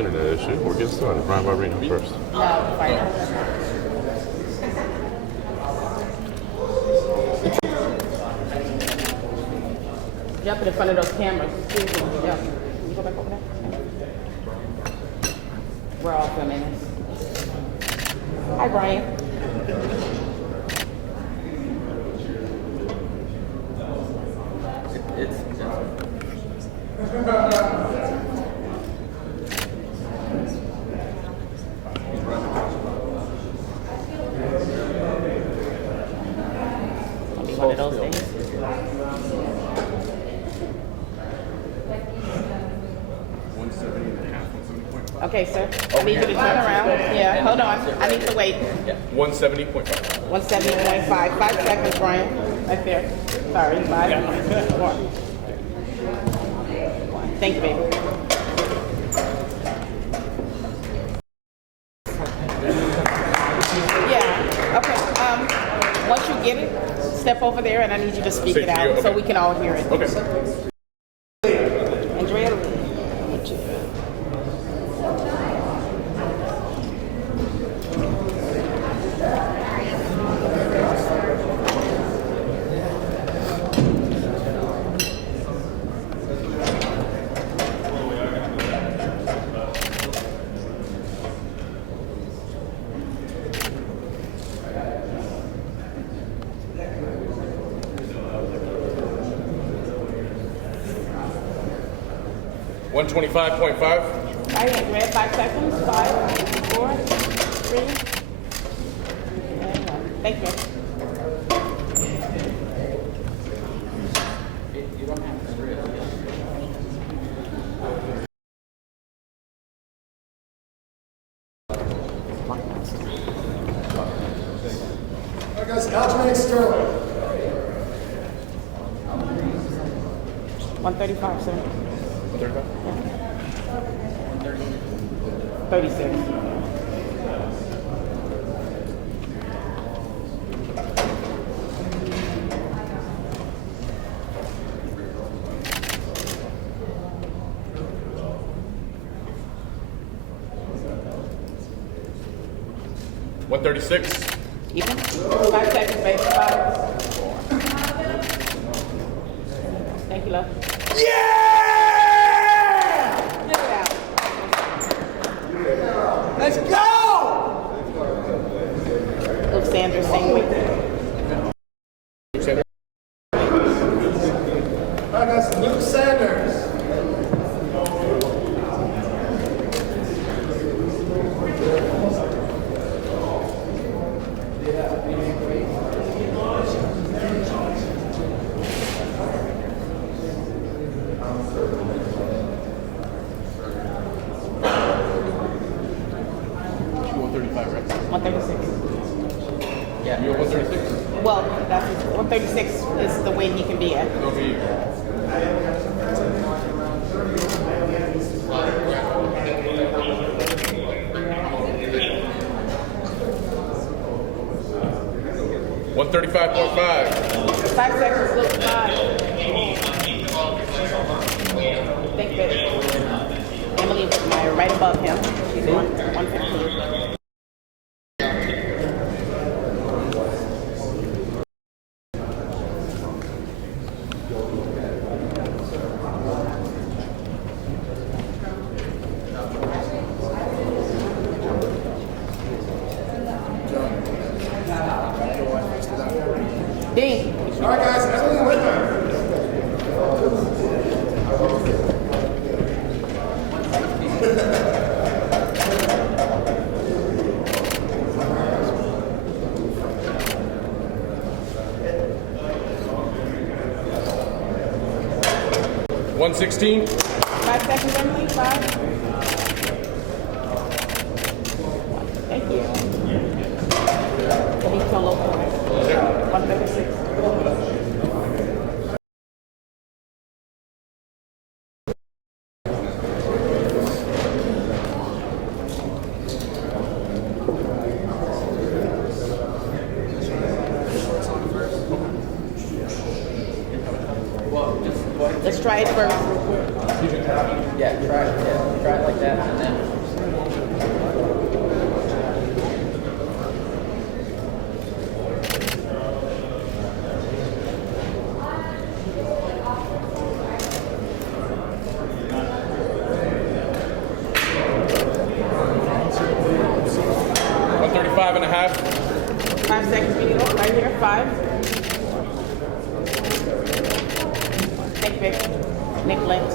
internet issue. We're getting started. Brian Barberino first. No, fighter. Jump in front of those cameras. Excuse me. Yeah. Can you go back over there? We're all filming this. Hi, Brian. One of those things. Okay, sir. I need you to turn around. Yeah, hold on. I need to wait. 170.5. 170.5. 5 seconds, Brian. Right there. Sorry. 5. 4. Thank you, baby. Yeah. Okay. Once you get it, step over there, and I need you to speak it out so we can all hear it. Okay. Andrea. 125.5. All right, Andrea, 5 seconds. 5, 4, 3, and 1. Thank you. All right, guys, Aljamain Sterling. 135, sir. 135. 36. $136. Even? 5 seconds, baby. 5, 4. Thank you, love. Yeah! Spit it out. Let's go! Luke Sanders, same week. All right, guys, Luke Sanders. You 135, right? 136. Yeah. You 136? Well, that's 136 is the weight he can be at. It'll be. $135.5. 5 seconds, Luke. 5. Thank you, baby. Emily Meyer, right above him. She's 115. Dean. All right, guys, Emily Whitmer. 116. 5 seconds, Emily. 5. Thank you. He's so local. 136. Let's try it first. Yeah, try it. Yeah, try it like that, and then. And a half. 5 seconds, we need right here. 5. Thank you, baby. Nick Lynch.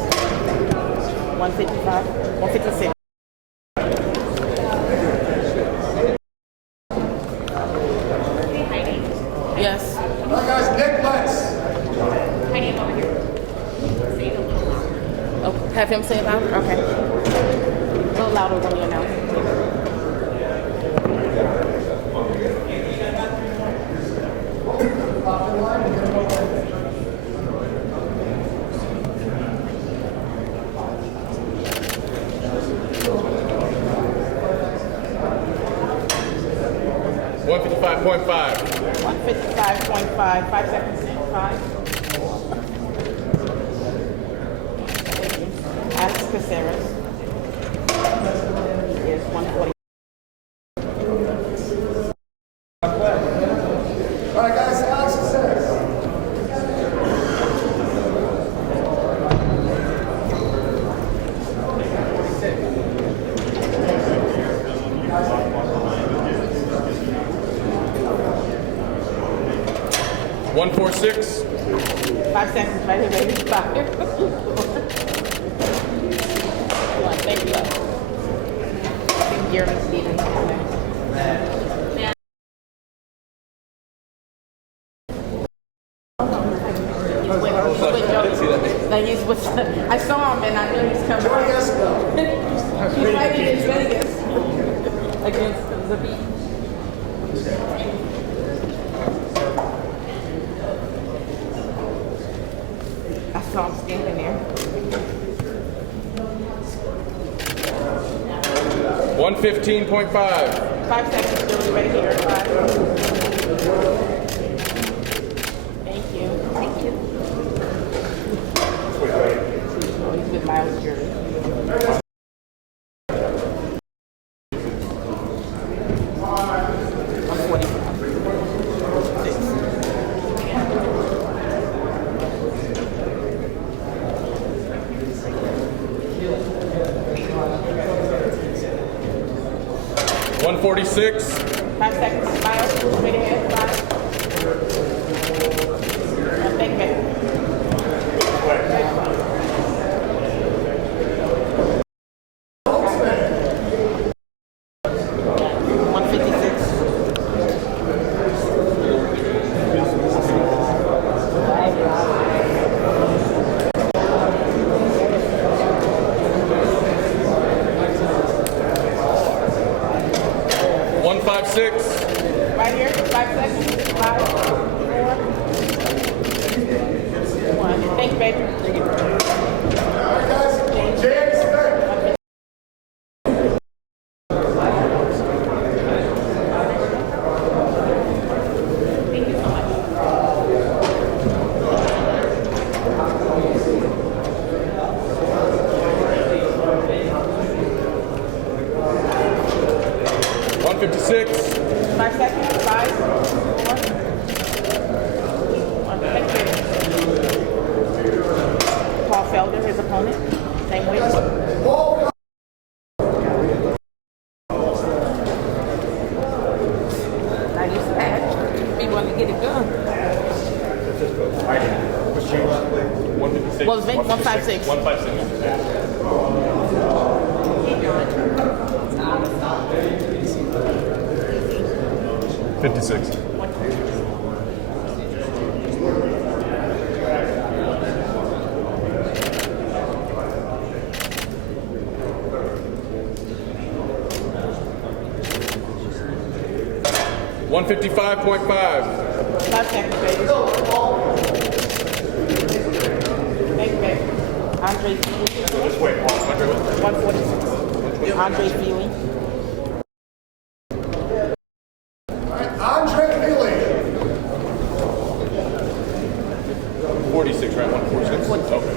155. 156. Yes. All right, guys, Nick Letts. Oh, have him say it louder? Okay. A little louder when you announce. 155.5. 155.5. 5 seconds. 5. Thank you. Alex Caceres is 140. All right, guys, Alex says. One 146. 5 seconds, right here, baby. 5. Thank you. I think Jeremy Stevens is next. I saw him and I knew he's coming. Joey Esco. He's fighting in Vegas against the beat. I saw him standing there. 115.5. 5 seconds, Billy, right here. 5. Thank you. Thank you. He's with Miles Jury. 146. 5 seconds, Miles, straight ahead. 5. Thank you. 156. Right here, 5 seconds. 5, 4, 1. Thank you, baby. All right, guys, James Beck. Thank you so much. $156. 5 seconds. 5, 4, 1. Thank you. Paul Felder, his opponent. Same weight. Not used to that. Be wanting to get it done. 156. What was it? 156. 156. $56. 155.5. 5 seconds, baby. Thank you, baby. Andre Feely. This way. 146. Andre Feely. Andre Feely. 46, right? 146. Okay.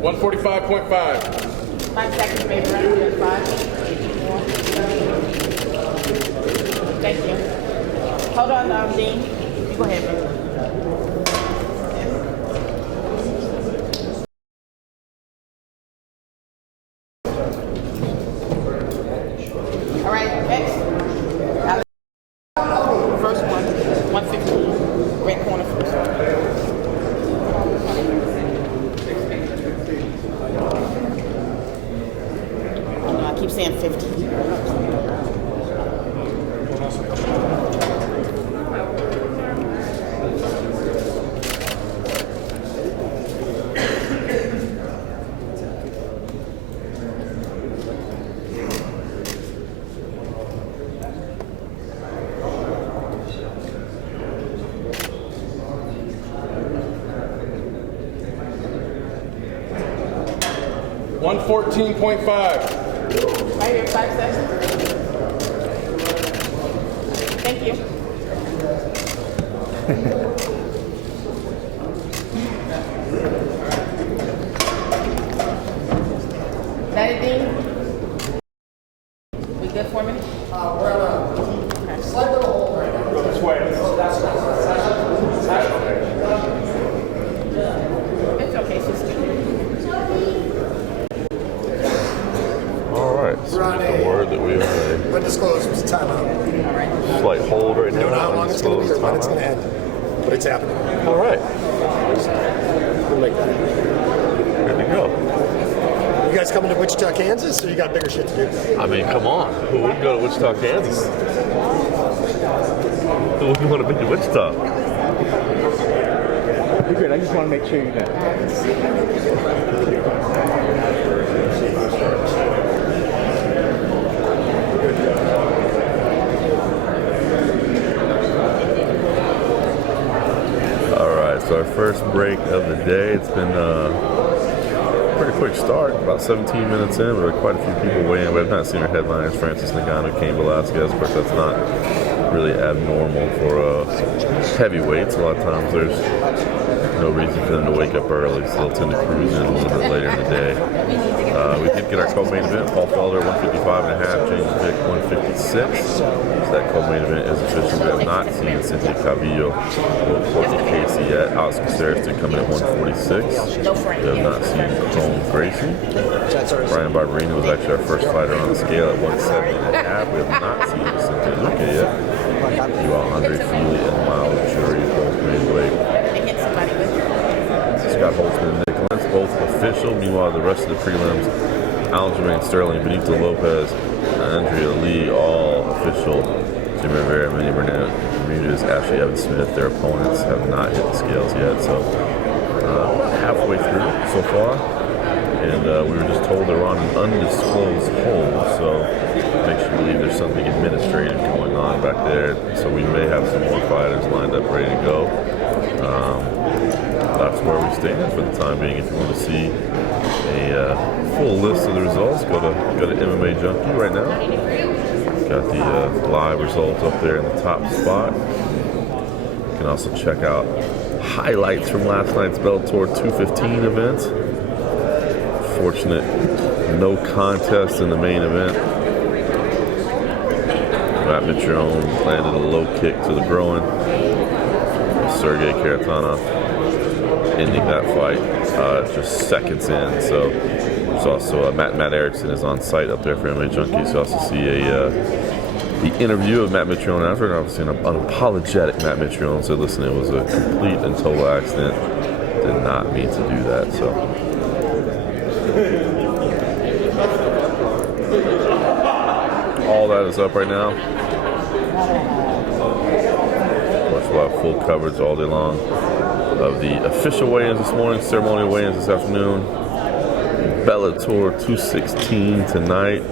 145.5. 5 seconds, baby. Right here. 5, 4. Thank you. Hold on, Dean. You go ahead, baby. All right, next. First one, 115. Red corner first. I keep saying 50. $114.5. Right here, 5 seconds. Thank you. That it, Dean? We good for a minute? We're on a slight little hold right now. Go this way. It's okay, sister. All right. So We're on the a word that we are undisclosed timeout. a slight hold right I don't know now. how long it's going to be or when it's Undisclosed going to end, but it's happening. timeout. All right. We'll make that happen. Good to go. You guys coming to Wichita, Kansas, or you got bigger shit to do? I mean, come on. Who wouldn't go to Wichita, Kansas? Who wouldn't want to be to Wichita? You're good. I just want to make sure you're good. All right. So our first break of the day. It's been pretty quick start, about 17 minutes in, but quite a few people weighing. We have not seen our headliners, Francis Ngannou, Cain Velasquez. Of course, that's not really abnormal for heavyweights. A lot of times there's no reason for them to wake up early, so they'll tend to cruise in a little bit later in the day. We did get our co-main event, Paul Felder, 155.5, James Vick, 156. So that co-main event is official. We have not seen Cynthia Calvillo or Corey Casey yet. Alex Caceres did come in at 146. No Frank. We have not seen Cone Gracie. Brian Barberino was actually our first fighter on the scale at 170.5. We have not seen Cynthia Luque yet. While Andre Feely and Miles Jury both made weight. They hit somebody with it. Scott Holtzman and Nick Lentz, both official. Meanwhile, the rest of the prelims, Aljamain Sterling, Benito Lopez, Andrea Lee, all official. Jimmy Rivera, Manny Bermudez, Ashley Evans Smith, their opponents have not hit the scales yet. So about halfway through so far. And we were just told they're on an undisclosed hold, so makes you believe there's something administrative going on back there. So we may have some more fighters lined up ready to go. That's where we stand for the time being. If you want to see a full list of the results, go to MMA Junkie right now. Got the live results up there in the top spot. You can also check out highlights from last night's Bellator 215 event. Fortunate no contest in the main event. Matt Mitrione landed a low kick to the groin. Sergey Karatanov ending that fight just seconds in. So there's also Matt Erickson is on site up there for MMA Junkies. You also see the interview of Matt Mitrione after, and obviously an unapologetic Matt Mitrione said, "Listen, it was a complete and total accident. Did not mean to do that." So. All that is up right now. Of course, we'll have full coverage all day long of the official weigh-ins this morning, ceremonial weigh-ins this afternoon. Bellator 216 tonight.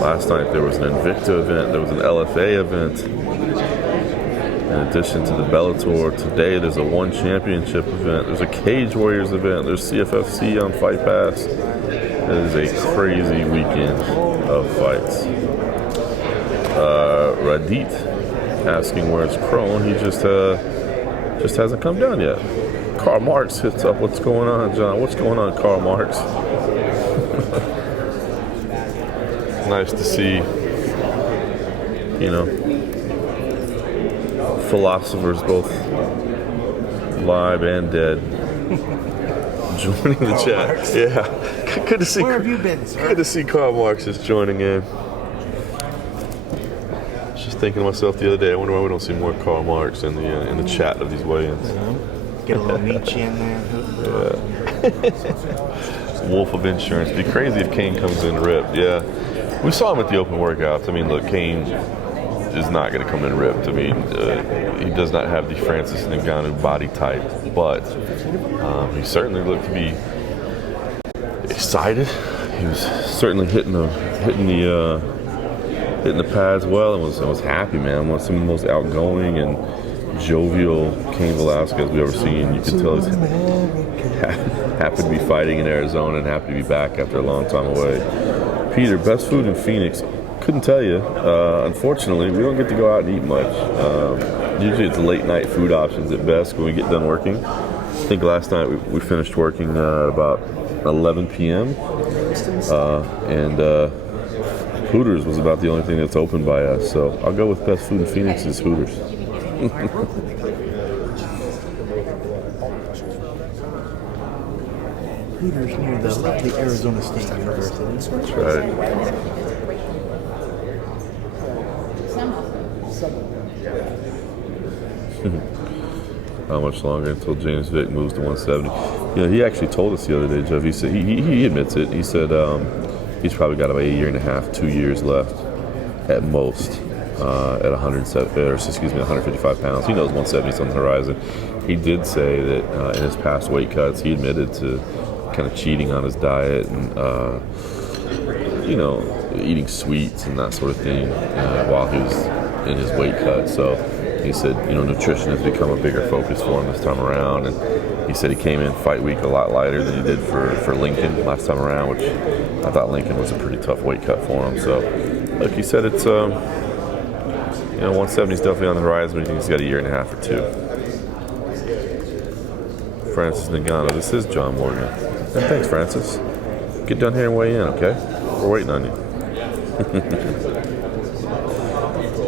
Last night there was an Invicta event, there was an LFA event. In addition to the Bellator, today there's a One Championship event, there's a Cage Warriors event, there's CFFC on Fight Pass. It is a crazy weekend of fights. Radit asking where's Crone. He just hasn't come down yet. Karl Marx hits up. What's going on, John? What's going on, Karl Marx? Nice to see, you know, philosophers both live and dead joining the chat. Yeah, good to see. Where have you been, sir? Good to see Karl Marx is joining in. Just thinking to myself the other day, I wonder why we don't see more Karl Marx in the chat of these weigh-ins. Get a little Nietzsche in there. Wolf of insurance. It'd be crazy if Kane comes in ripped. Yeah, we saw him at the open workouts. I mean, look, Kane is not going to come in ripped. I mean, he does not have the Francis Ngannou body type, but he certainly looked to be excited. He was certainly hitting the pads well, and was happy, man. One of some of the most outgoing and jovial Cain Velasquez we've ever seen. You can tell he's happy to be fighting in Arizona and happy to be back after a long time away. Peter, best food in Phoenix? Couldn't tell you. Unfortunately, we don't get to go out and eat much. Usually it's late night food options at best when we get done working. I think last night we finished working at about 11 p.m. and Hooters was about the only thing that's open by us. So I'll go with best food in Phoenix is Hooters. Hooters near the lovely Arizona State University. That's right. How much longer until James Vick moves to 170? You know, he actually told us the other day, Jeff. He said he admits it. He said he's probably got about a year and a half, 2 years left at most at 155 pounds. He knows 170 is on the horizon. He did say that in his past weight cuts, he admitted to kind of cheating on his diet and you know, eating sweets and that sort of thing while he was in his weight cut. So he said, you know, nutrition has become a bigger focus for him this time around, and he said he came in fight week a lot lighter than he did for Lincoln last time around, which I thought Lincoln was a pretty tough weight cut for him. So, like he said, it's you know, 170 is definitely on the horizon, but he thinks he's got a year and a half or two. Francis Ngannou, this is John Morgan. And thanks, Francis. Get down here and weigh in, okay? We're waiting on you.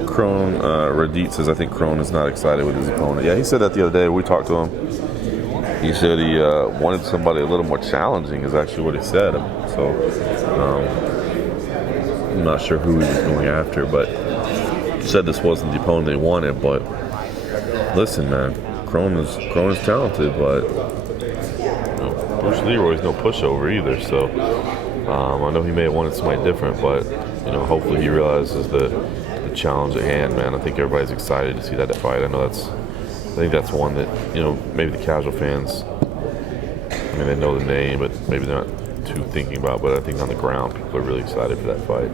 Crone, Radit says, I think Crone is not excited with his opponent. Yeah, he said that the other day. We talked to him. He said he wanted somebody a little more challenging, is actually what he said. So, I'm not sure who he was going after, but he said this wasn't the opponent they wanted. But listen, man, Crone is talented, but you know, Bruce Leroy's no pushover either. So, I know he may have wanted somebody different, but you know, hopefully he realizes the challenge at hand, man. I think everybody's excited to see that fight. I think that's one that, you know, maybe the casual fans, I mean, they know the name, but maybe they're not too thinking about it. But I think on the ground, people are really excited for that fight.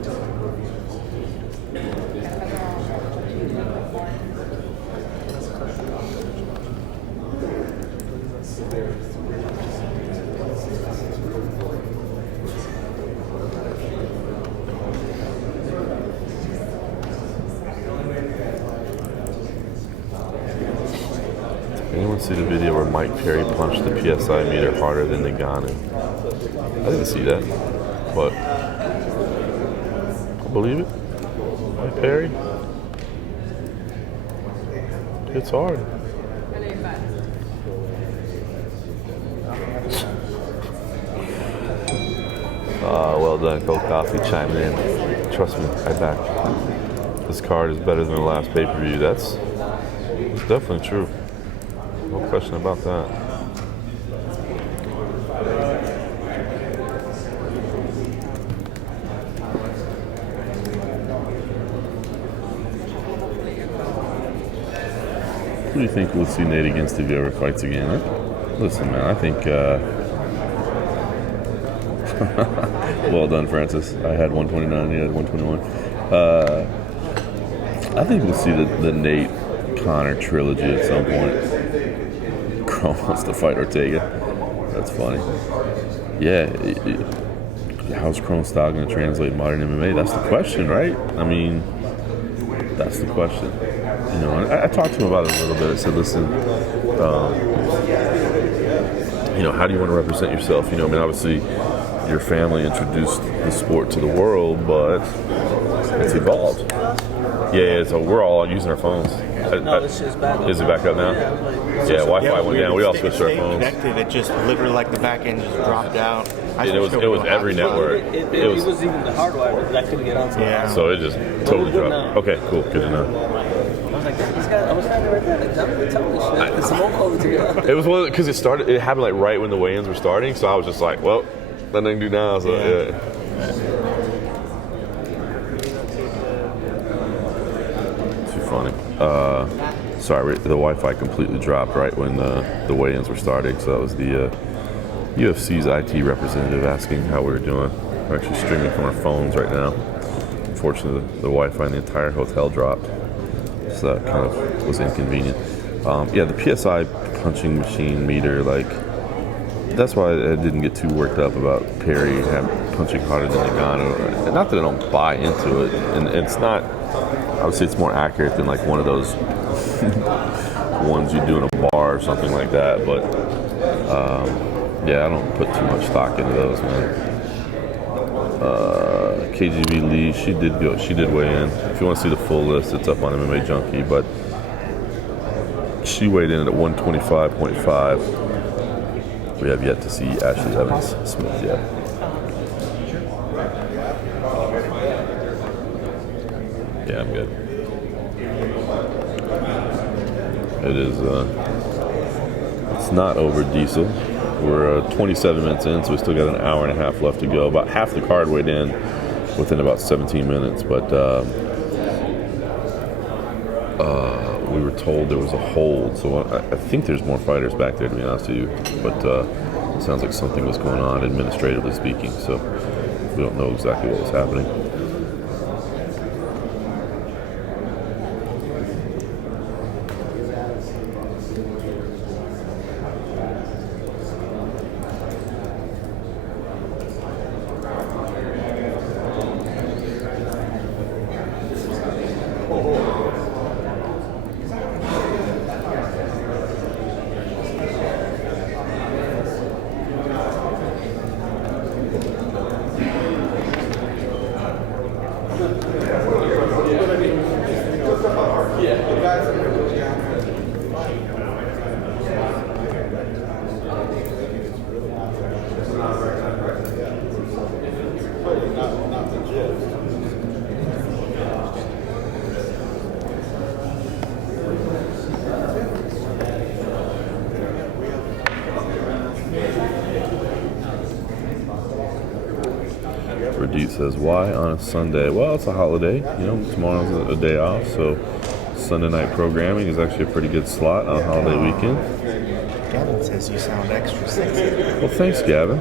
Anyone see the video where Mike Perry punched the PSI meter harder than Ngannou? I didn't see that, but I believe it. Mike Perry, it's hard. Well done, Cold Coffee chiming in. Trust me, I back. This card is better than the last pay-per-view. That's definitely true. No question about that. Who do you think we'll see Nate against if he ever fights again? Listen, man, I think... well done, Francis. I had 129, you had 121. I think we'll see the Nate Connor trilogy at some point. Crone wants to fight Ortega. That's funny. Yeah. How's Crone style going to translate in modern MMA? That's the question, right? I mean, that's the question. You know, I talked to him about it a little bit. I said, listen, how do you want to represent yourself? I mean, obviously, your family introduced the sport to the world, but it's evolved. Yeah, so we're all using our phones. No, it's back up. Is it back up now? Yeah, Wi-Fi went down. We all switched our phones. Connected. It just literally like the back end just dropped out. It was every network. It was even the hardwire that I couldn't get onto. Yeah. So it just totally dropped. Okay, cool. Good to know. I was like, this guy, I was standing right there, like, Jonathan, tell me shit. Because Simone called it together. It was one because it happened like right when the weigh-ins were starting, so I was just like, well, nothing to do now. So yeah. Too funny. Sorry, the Wi-Fi completely dropped right when the weigh-ins were starting. So that was the UFC's IT representative asking how we were doing. We're actually streaming from our phones right now. Unfortunately, the Wi-Fi in the entire hotel dropped, so that kind of was inconvenient. The PSI punching machine meter, like, that's why I didn't get too worked up about Perry punching harder than Ngannou. Not that I don't buy into it, and it's not. I would say it's more accurate than like one of those ones you do in a bar or something like that. But I don't put too much stock into those, man. KGB Lee, she did weigh in. If you want to see the full list, it's up on MMA Junkie, but she weighed in at 125.5. We have yet to see Ashley Evans Smith yet. Yeah, I'm good. It is, it's not over, Diesel. We're 27 minutes in, so we still got an hour and a half left to go. About half the card weighed in within about 17 minutes, but we were told there was a hold, so I think there's more fighters back there, to be honest with you, but it sounds like something was going on administratively speaking, so we don't know exactly what was happening. Radit says, why on a Sunday? Well, it's a holiday. Tomorrow's a day off, so Sunday night programming is actually a pretty good slot on a holiday weekend. Gavin says you sound extra sexy. Well, thanks, Gavin.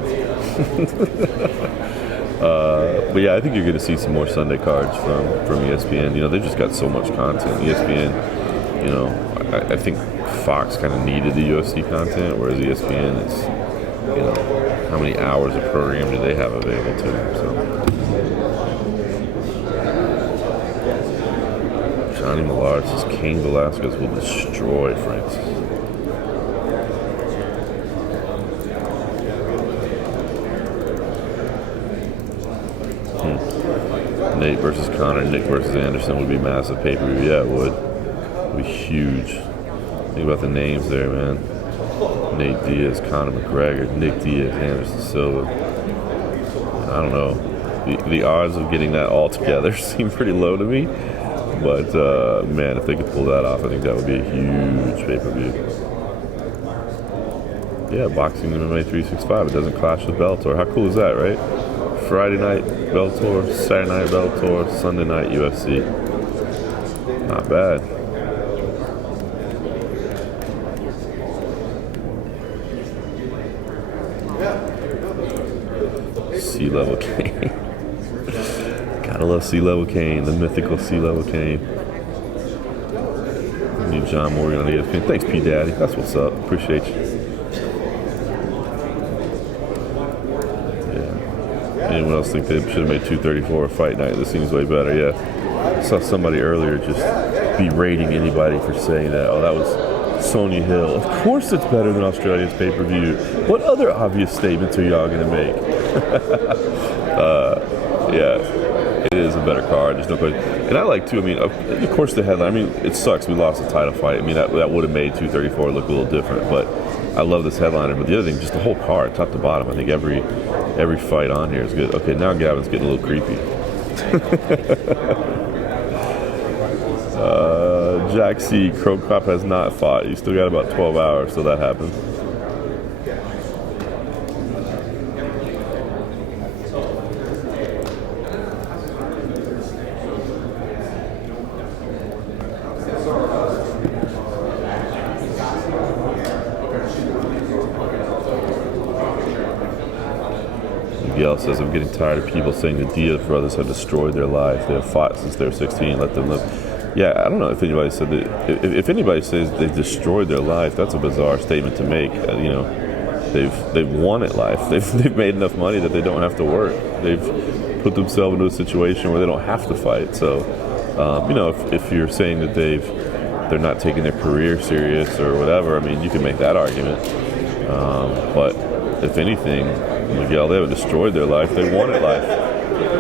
But yeah, I think you're going to see some more Sunday cards from ESPN. They've just got so much content. ESPN, I think Fox kind of needed the UFC content, whereas ESPN is, how many hours of program do they have available to them? So, Johnny Millard says Cain Velasquez will destroy Francis. Nate versus Connor, Nick versus Anderson would be massive pay-per-view. Yeah, it would. It would be huge. Think about the names there, man. Nate Diaz, Conor McGregor, Nick Diaz, Anderson Silva. I don't know. The odds of getting that all together seem pretty low to me. But, man, if they could pull that off, I think that would be a huge pay-per-view. Yeah, boxing MMA 365. It doesn't clash with Bellator. How cool is that, right? Friday night Bellator, Saturday night Bellator, Sunday night UFC. Not bad. C-level Kane. Gotta love C-level Kane, the mythical C-level Kane. New John Morgan on ESPN. Thanks, P Daddy. That's what's up. Appreciate you. Anyone else think they should have made 234 a fight night? This seems way better, yeah. I saw somebody earlier just berating anybody for saying that. Oh, that was Sonya Hill. Of course it's better than Australia's pay-per-view. What other obvious statements are y'all going to make? Yeah, it is a better card. There's no question. And I like, too, I mean, of course the headline. I mean, it sucks we lost the title fight. I mean, that would have made 234 look a little different. But I love this headliner. But the other thing, just the whole card, top to bottom, I think every fight on here is good. Okay, now Gavin's getting a little creepy. Jack C. Crow Cop has not fought. You still got about 12 hours till that happens. Miguel says, I'm getting tired of people saying the Diaz brothers have destroyed their life. They have fought since they were 16. Let them live. Yeah, I don't know if anybody said that. If anybody says they've destroyed their life, that's a bizarre statement to make. You know, they've won at life. They've made enough money that they don't have to work. They've put themselves into a situation where they don't have to fight. So, you know, if you're saying that they're not taking their career serious or whatever, I mean, you can make that argument. But if anything, Miguel, they haven't destroyed their life. They won at life.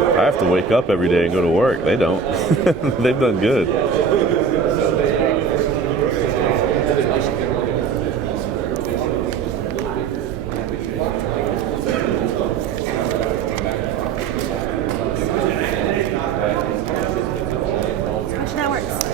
I have to wake up every day and go to work. They don't. They've done good. Switch networks.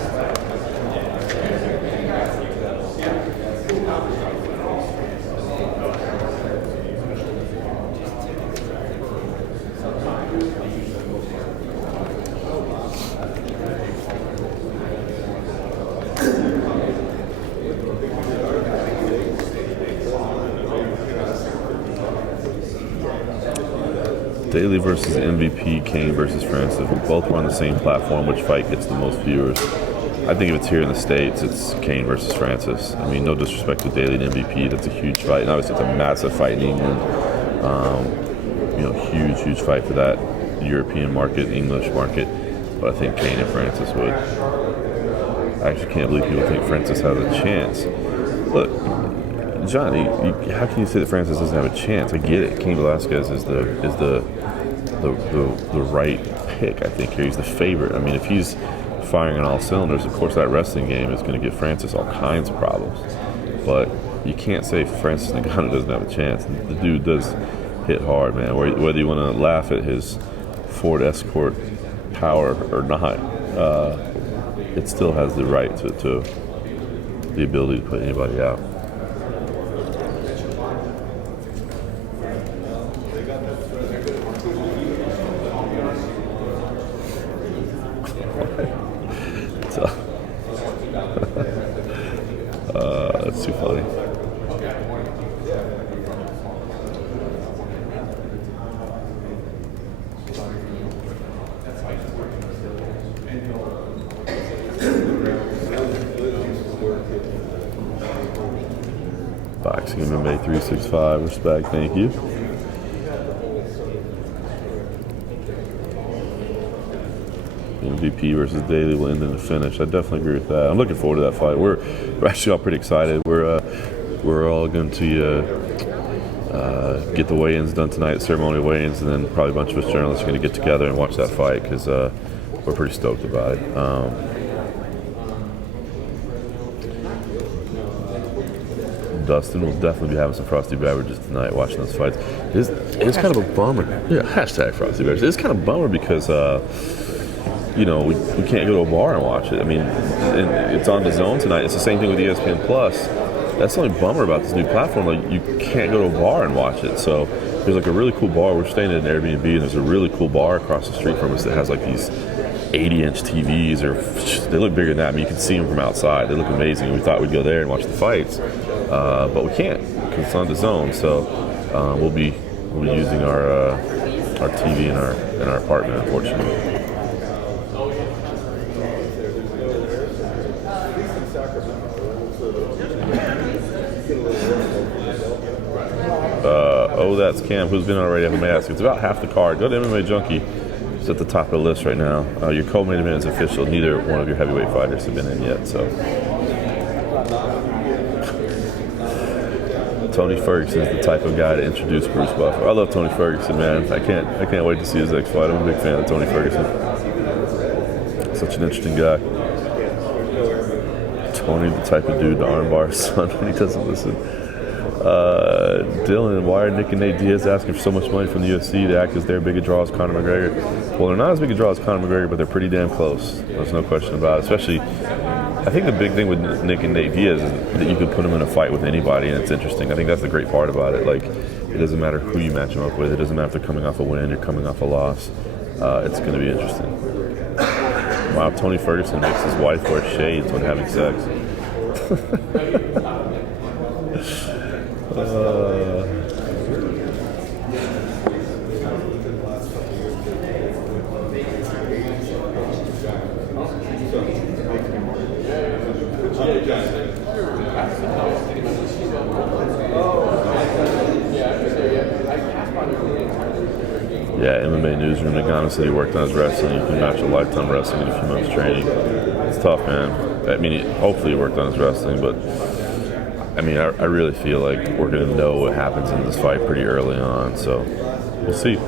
Daly versus MVP, Kane versus Francis. If we both were on the same platform, which fight gets the most viewers? I think if it's here in the States, it's Kane versus Francis. I mean, no disrespect to Daly and MVP. That's a huge fight. And obviously, it's a massive fight in England. You know, huge fight for that European market, English market. But I think Kane and Francis would. I actually can't believe people think Francis has a chance. Look, Johnny, how can you say that Francis doesn't have a chance? I get it. Cain Velasquez is the right pick. I think here he's the favorite. I mean, if he's firing on all cylinders, of course that wrestling game is going to give Francis all kinds of problems. But you can't say Francis Ngannou doesn't have a chance. The dude does hit hard, man. Whether you want to laugh at his Ford Escort power or not, it still has the right to the ability to put anybody out. That's too funny. Boxing MMA 365, respect, thank you. MVP versus Daly will end in the finish. I definitely agree with that. I'm looking forward to that fight. We're actually all pretty excited. We're all going to get the weigh-ins done tonight, ceremonial weigh-ins, and then probably a bunch of us journalists are going to get together and watch that fight because we're pretty stoked about it. Dustin will definitely be having some frosty beverages tonight watching those fights. It's kind of a bummer. Yeah, hashtag frosty beverages. It's kind of a bummer because you know, we can't go to a bar and watch it. I mean, it's on the Zone tonight. It's the same thing with ESPN Plus. That's the only bummer about this new platform. Like, you can't go to a bar and watch it. So there's like a really cool bar. We're staying at an Airbnb, and there's a really cool bar across the street from us that has like these 80-inch TVs, or they look bigger than that. I mean, you can see them from outside. They look amazing. We thought we'd go there and watch the fights, but we can't because it's on the Zone. So we'll be using our TV in our apartment, unfortunately. That's Cam, who's been already on the mask. It's about half the card. Go to MMA Junkie. It's at the top of the list right now. Your co-main event is official. Neither one of your heavyweight fighters have been in yet. So Tony Ferguson is the type of guy to introduce Bruce Buffer. I love Tony Ferguson, man. I can't wait to see his next fight. I'm a big fan of Tony Ferguson. Such an interesting guy. Tony, the type of dude to armbar his son when he doesn't listen. Dylan, why are Nick and Nate Diaz asking for so much money from the UFC to act as their big a draw as Conor McGregor? Well, they're not as big a draw as Conor McGregor, but they're pretty damn close. There's no question about it. Especially, I think the big thing with Nick and Nate Diaz is that you could put them in a fight with anybody, and it's interesting. I think that's the great part about it. Like, it doesn't matter who you match them up with. It doesn't matter if they're coming off a win or coming off a loss. It's going to be interesting. Wow, Tony Ferguson makes his wife wear shades when having sex. Yeah, MMA Newsroom. Nagano said he worked on his wrestling. You can match a lifetime wrestling in a few months training. It's tough, man. I mean, hopefully he worked on his wrestling, but I mean, I really feel like we're going to know what happens in this fight pretty early on, so we'll see.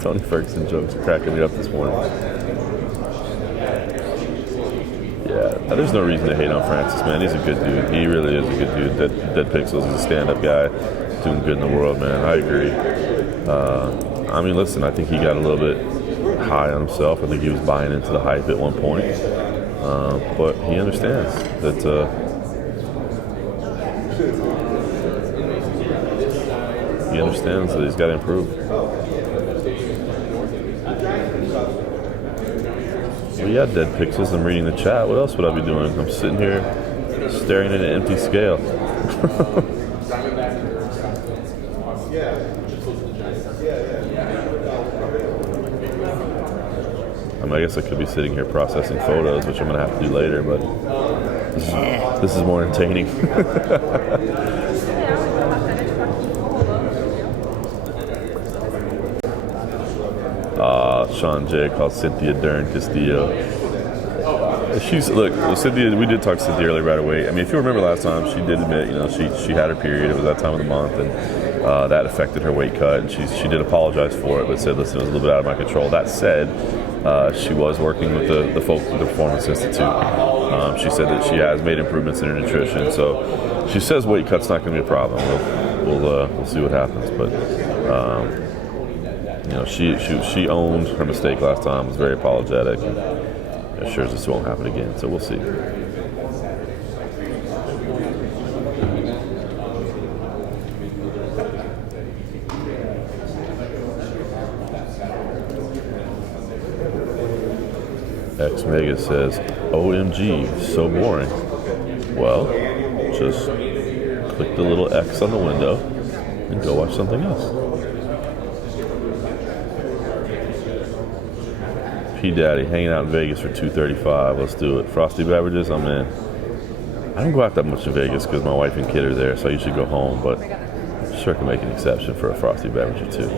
Tony Ferguson jokes are cracking me up this morning. Yeah, there's no reason to hate on Francis, man. He's a good dude. He really is a good dude. Dead Pixels is a stand-up guy doing good in the world, man. I agree. I mean, listen, I think he got a little bit high on himself. I think he was buying into the hype at one point. But he understands that he's got to improve. So yeah, Dead Pixels, I'm reading the chat. What else would I be doing? I'm sitting here staring at an empty scale. I mean, I guess I could be sitting here processing photos, which I'm going to have to do later, but this is more entertaining. Sean J. called Cynthia Dern Castillo. Look, Cynthia, we did talk to Cynthia earlier right away. I mean, if you remember last time, she did admit, she had her period. It was that time of the month, and that affected her weight cut. And she did apologize for it, but said, listen, it was a little bit out of my control. That said, she was working with the folks at the Performance Institute. She said that she has made improvements in her nutrition. So she says weight cut's not going to be a problem. We'll see what happens, but. She owned her mistake last time, was very apologetic, and assures this won't happen again, so we'll see. X Mega says, OMG, so boring. Well, just click the little X on the window and go watch something else. Daddy hanging out in Vegas for $235. Let's do it. Frosty beverages, I'm in. I don't go out that much in Vegas because my wife and kid are there, so I usually go home, but I'm sure I can make an exception for a Frosty beverage or two.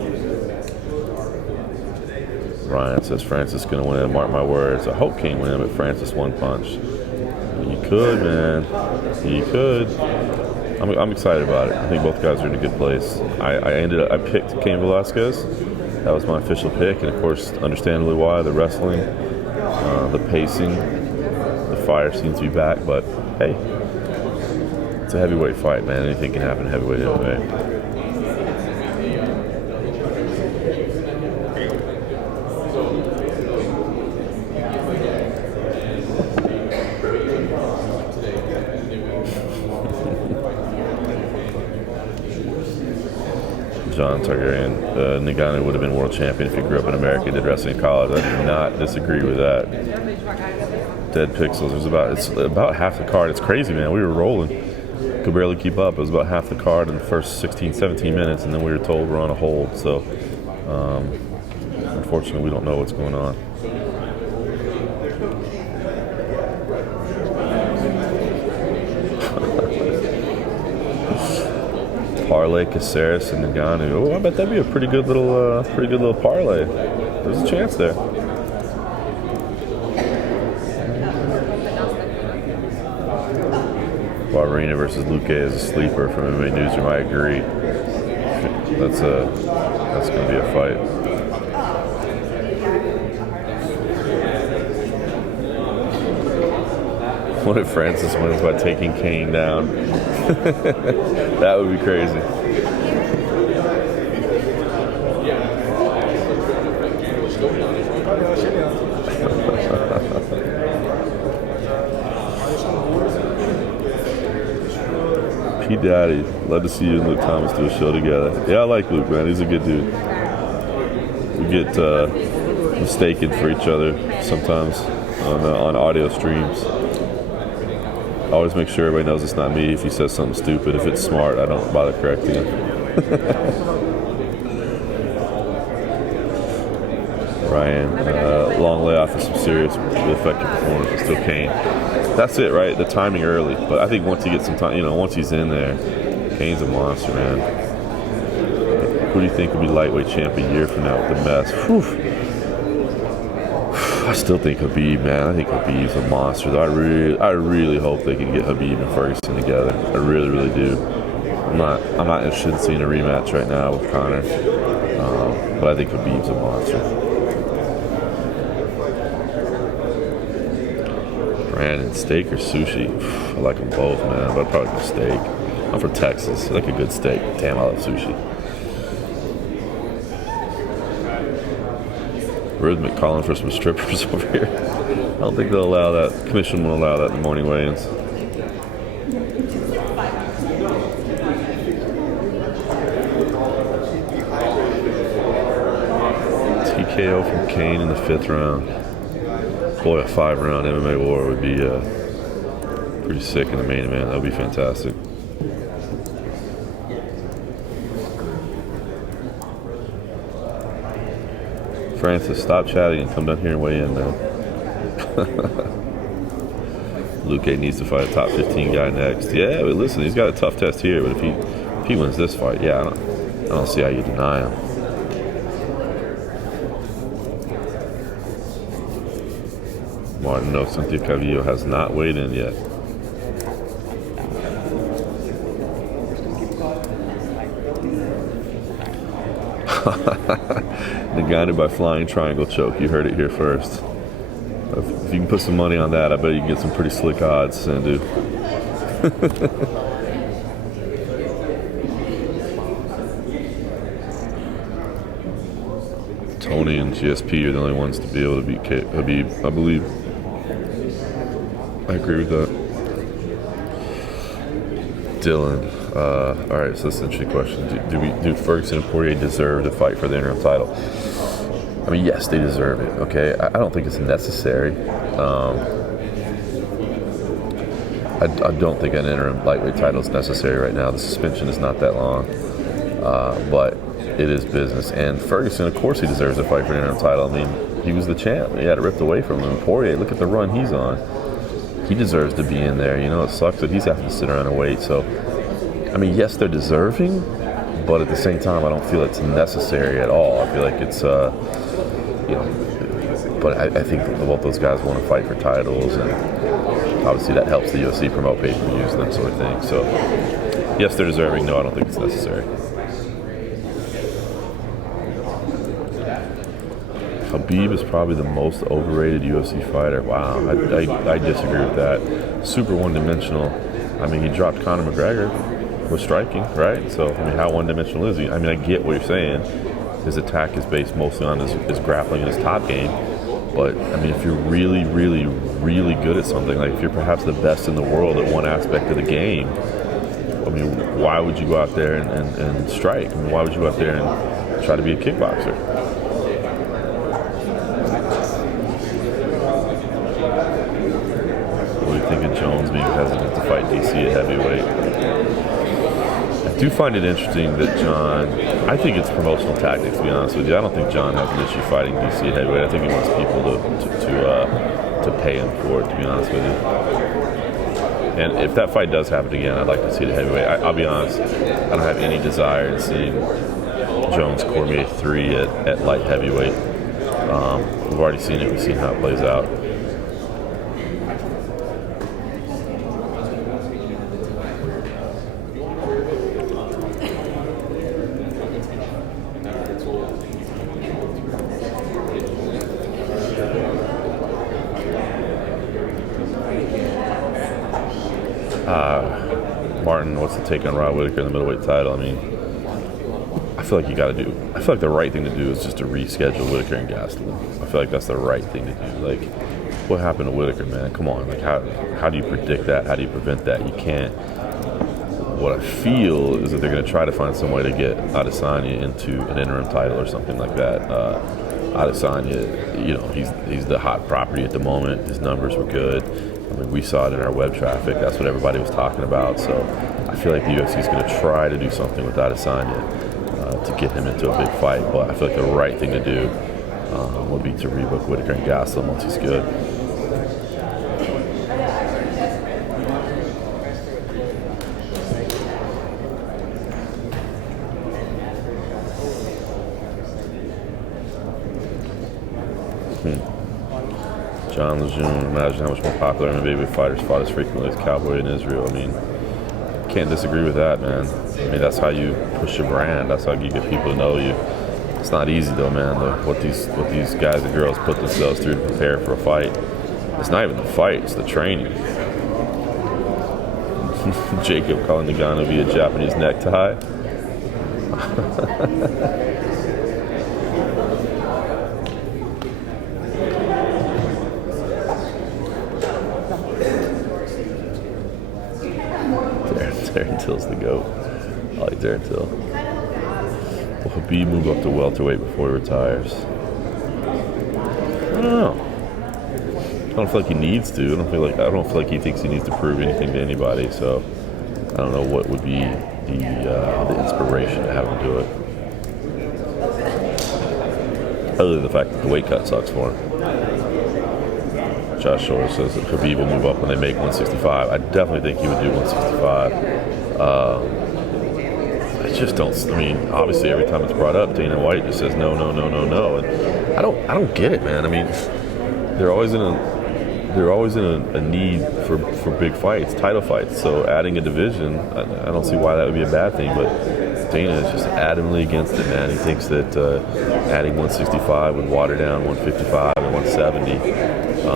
Ryan says Francis is going to win. Mark my words. I hope King win, but Francis one punch. He could, man. He could. I'm excited about it. I think both guys are in a good place. I picked Cain Velasquez. That was my official pick, and of course, understandably why. The wrestling, the pacing, the fire seems to be back, but hey, it's a heavyweight fight, man. Anything can happen in heavyweight MMA. John Targaryen, Nagano would have been world champion if he grew up in America and did wrestling in college. I do not disagree with that. Dead Pixels, it's about half the card. It's crazy, man. We were rolling. Could barely keep up. It was about half the card in the first 16, 17 minutes, and then we were told we're on a hold. So, unfortunately, we don't know what's going on. Parlay Caceres and Ngannou. Oh, I bet that'd be a pretty good little parlay. There's a chance there. Barberina versus Luque is a sleeper from MMA Newsroom. I agree. That's going to be a fight. What if Francis wins by taking Kane down? That would be crazy. P. Daddy, love to see you and Luke Thomas do a show together. Yeah, I like Luke, man. He's a good dude. We get mistaken for each other sometimes on audio streams. I always make sure everybody knows it's not me if he says something stupid. If it's smart, I don't bother correcting him. Ryan, long layoff and some serious will affect your performance, but still Kane. That's it, right? The timing early. But I think once he gets some time, once he's in there, Kane's a monster, man. Who do you think will be lightweight champ a year from now with the mess? Whew. I still think Khabib, man. I think Khabib's a monster. Though I really hope they can get Khabib and Ferguson together. I really, really do. I'm not interested in seeing a rematch right now with Conor, but I think Khabib's a monster. Brandon, steak or sushi? I like them both, man, but I'd probably go steak. I'm from Texas. I like a good steak. Damn, I love sushi. Rhythmic calling for some strippers over here. I don't think they'll allow that. Commission won't allow that in the morning weigh-ins. TKO from Kane in the 5th round. Boy, a 5-round MMA war would be pretty sick in the main event. That would be fantastic. Francis, stop chatting and come down here and weigh in now. Luque needs to fight a top 15 guy next. Yeah, but listen, he's got a tough test here, but if he wins this fight, yeah, I don't see how you deny him. Martin, no, Cynthia Calvillo has not weighed in yet. Ngannou by flying triangle choke. You heard it here first. If you can put some money on that, I bet you can get some pretty slick odds, Sandu. Tony and GSP are the only ones to be able to beat Khabib, I believe. I agree with that. Dylan, all right, so that's an interesting question. Do Ferguson and Poirier deserve to fight for the interim title? I mean, yes, they deserve it, okay? I don't think it's necessary. I don't think an interim lightweight title is necessary right now. The suspension is not that long, but it is business. And Ferguson, of course, he deserves to fight for an interim title. I mean, he was the champ. He had it ripped away from him. Poirier, look at the run he's on. He deserves to be in there. It sucks that he's having to sit around and wait. So, I mean, yes, they're deserving, but at the same time, I don't feel it's necessary at all. I feel like it's, but I think both those guys want to fight for titles, and obviously that helps the UFC promote pay-per-views and that sort of thing. So, yes, they're deserving. No, I don't think it's necessary. Khabib is probably the most overrated UFC fighter. Wow, I disagree with that. Super one-dimensional. I mean, he dropped Conor McGregor with striking, right? So, I mean, how one-dimensional is he? I mean, I get what you're saying. His attack is based mostly on his grappling and his top game. But, I mean, if you're really, really, really good at something, like if you're perhaps the best in the world at one aspect of the game, I mean, why would you go out there and strike? I mean, why would you go out there and try to be a kickboxer? Jones being hesitant to fight DC at heavyweight. I do find it interesting that John, I think it's promotional tactics, to be honest with you. I don't think John has an issue fighting DC at heavyweight. I think he wants people to pay him for it, to be honest with you. And if that fight does happen again, I'd like to see the heavyweight. I'll be honest, I don't have any desire in seeing Jones Cormier 3 at light heavyweight. We've already seen it. We've seen how it plays out. Martin, what's the take on Rod Whittaker in the middleweight title? I mean, I feel like I feel like the right thing to do is just to reschedule Whittaker and Gastelum. I feel like that's the right thing to do. Like, what happened to Whittaker, man? Come on. Like, how do you predict that? How do you prevent that? You can't. What I feel is that they're going to try to find some way to get Adesanya into an interim title or something like that. Adesanya, you know, he's the hot property at the moment. His numbers were good. I mean, we saw it in our web traffic. That's what everybody was talking about. So I feel like the UFC is going to try to do something with Adesanya to get him into a big fight. But I feel like the right thing to do would be to rebook Whittaker and Gastelum once he's good. John Lejeune, imagine how much more popular MMA fighters fought as frequently as Cowboy in Israel. I mean, can't disagree with that, man. I mean, that's how you push your brand. That's how you get people to know you. It's not easy though, man. What these guys and girls put themselves through to prepare for a fight. It's not even the fight; it's the training. Jacob calling Nagano via Japanese necktie. Darren Till's the GOAT. I like Darren Till. Will Habib move up to welterweight before he retires? I don't know. I don't feel like he needs to. I don't feel like he thinks he needs to prove anything to anybody. So I don't know what would be the inspiration to have him do it. Other than the fact that the weight cut sucks for him. Josh Shore says that Khabib will move up when they make 165. I definitely think he would do 165. I just don't. I mean, obviously, every time it's brought up, Dana White just says no, and I don't get it, man. I mean, they're always in a need for big fights, title fights. So adding a division, I don't see why that would be a bad thing. But Dana is just adamantly against it, man. He thinks that adding 165 would water down 155 and 170.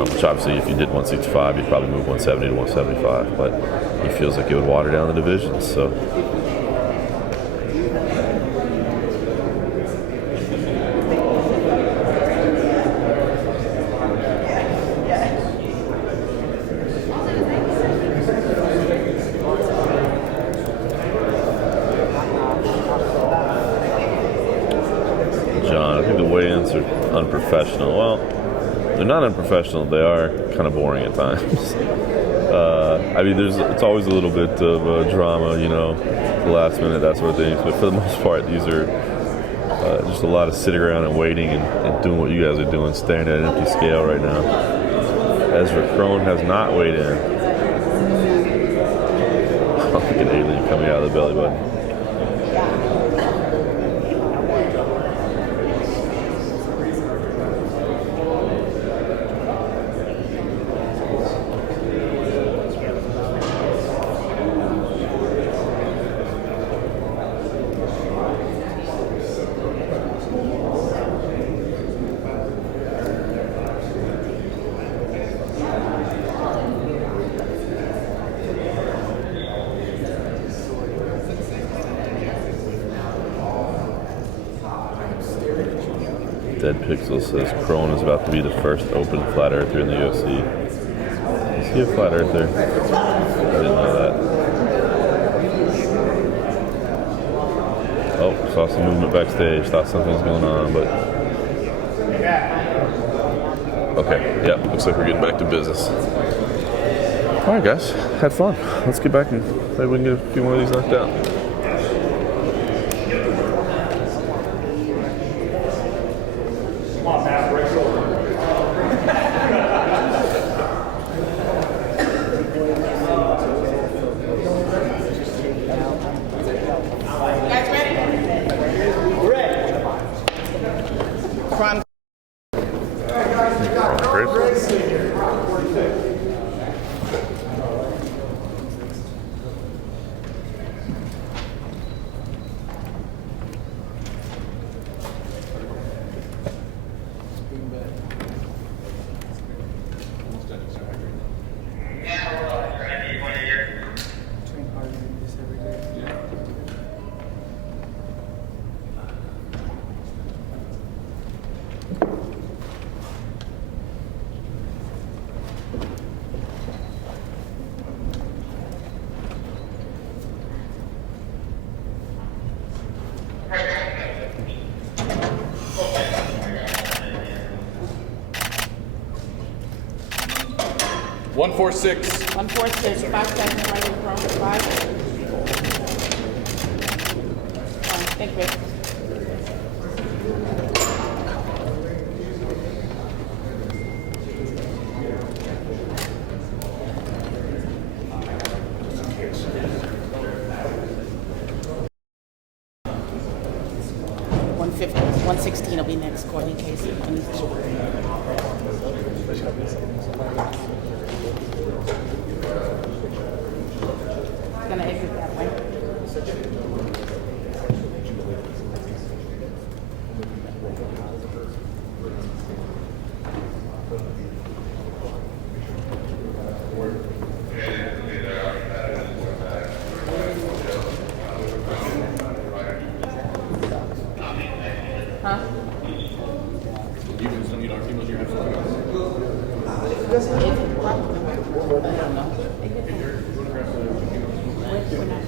Which obviously, if you did 165, you'd probably move 170 to 175. But he feels like it would water down the divisions. So. John, I think the weigh-ins are unprofessional. Well, they're not unprofessional. They are kind of boring at times. I mean, it's always a little bit of drama, you know, the last minute, that sort of thing. But for the most part, these are just a lot of sitting around and waiting and doing what you guys are doing, staring at an empty scale right now. Ezra Crone has not weighed in. Look at alien coming out of the belly button. Dead Pixel says Crone is about to be the first open flat earther in the UFC. Is he a flat earther? I didn't know that. Oh, saw some movement backstage. Thought something was going on, but okay. Yeah, looks like we're getting back to business. All right, guys, had fun. Let's get back and maybe we can get a few more of these knocked out. 146. 146, 5 seconds, right in front, 5. Thank you. 150, 116 will be next, Courtney Casey. Gonna exit that way. Huh? You just don't need our females, you have to. Is it? Probably. I don't know. We're not.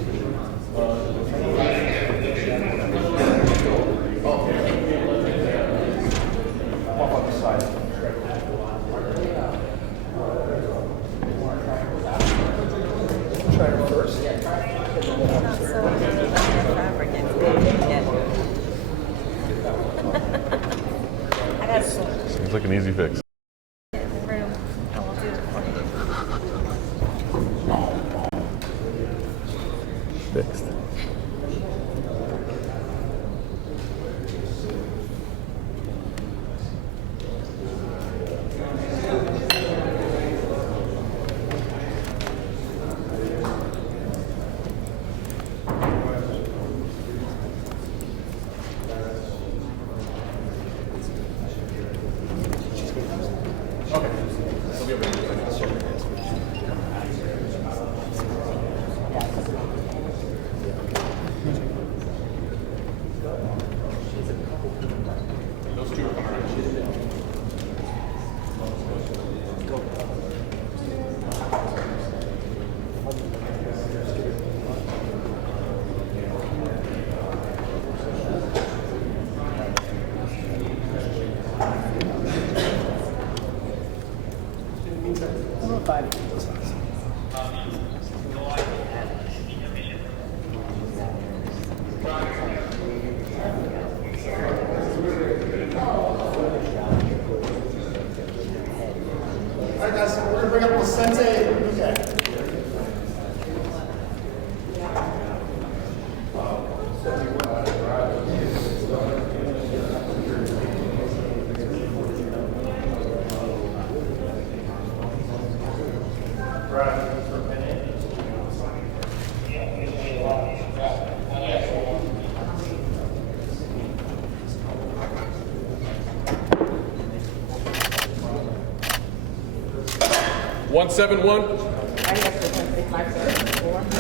Seems like an easy fix. Fixed. Those two are coming around. 171. Right here, so 5 seconds, 4, 3.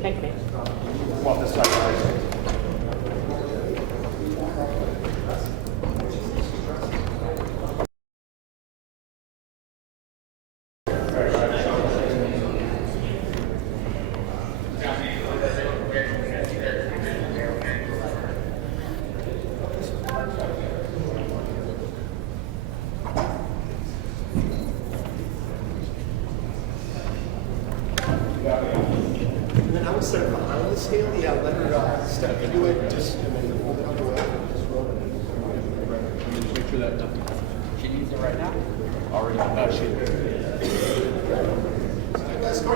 Thank you. Well, this side. And then I would set it behind the scale, yeah, let her step into it, just, and then hold it on the way. Just roll it. Make sure that She needs it right now. already. She. Let's go.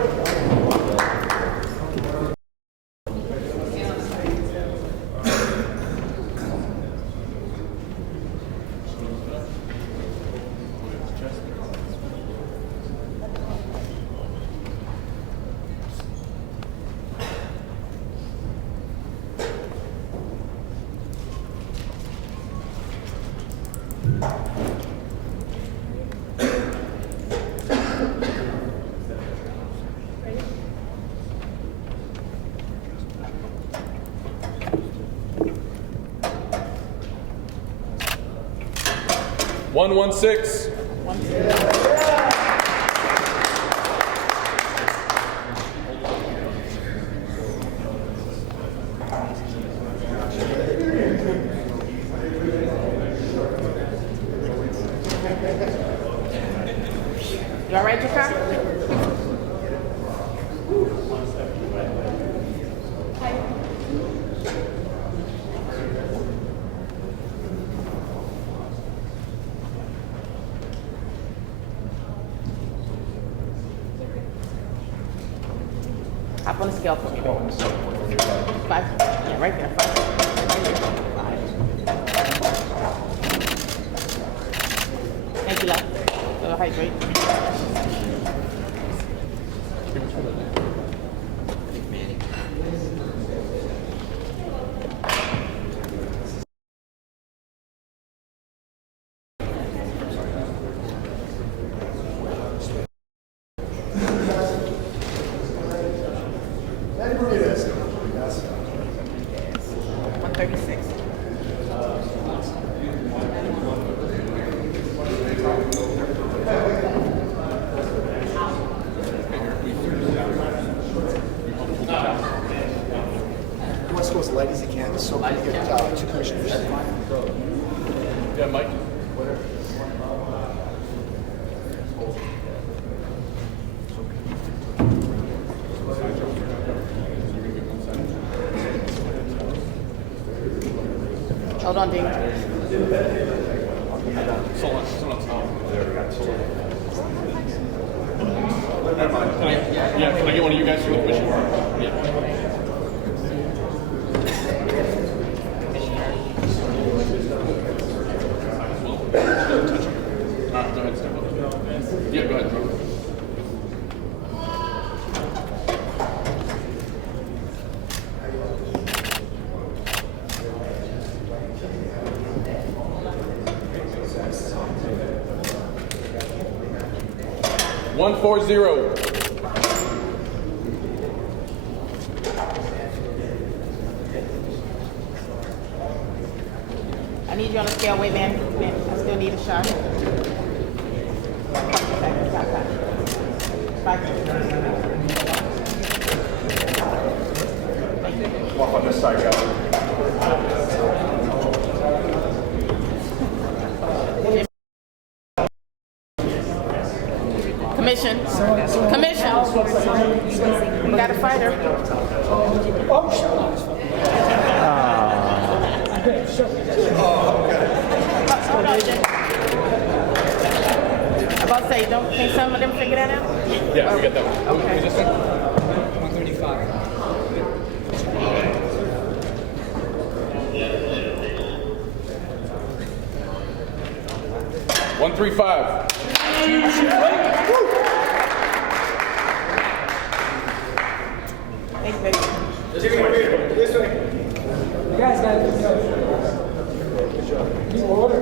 116. all right, Jaka? Hop on the scale for me, baby. 5. Yeah, right there. 5. Thank you, love. A little hydrate. Manny Bermudez. Yes. 136. He wants to go as light as he can, so we can get 2 commissioners. Yeah, Mike. Hold on, Dean. Yeah, can I get one of you guys from the commission? Yeah. Go ahead, step up. Yeah, go ahead, bro. One 4-0. I need you on the scale. Wait, man. I still need a shot. 5. Walk on this side, guys. Commission. Commission. We got a fighter. Hold on, Jay. I'm about to say, can some of them figure that out? Yeah, we got that one. Okay. Is this thing? 135. 135. Thanks, baby. You guys got it. Keep order.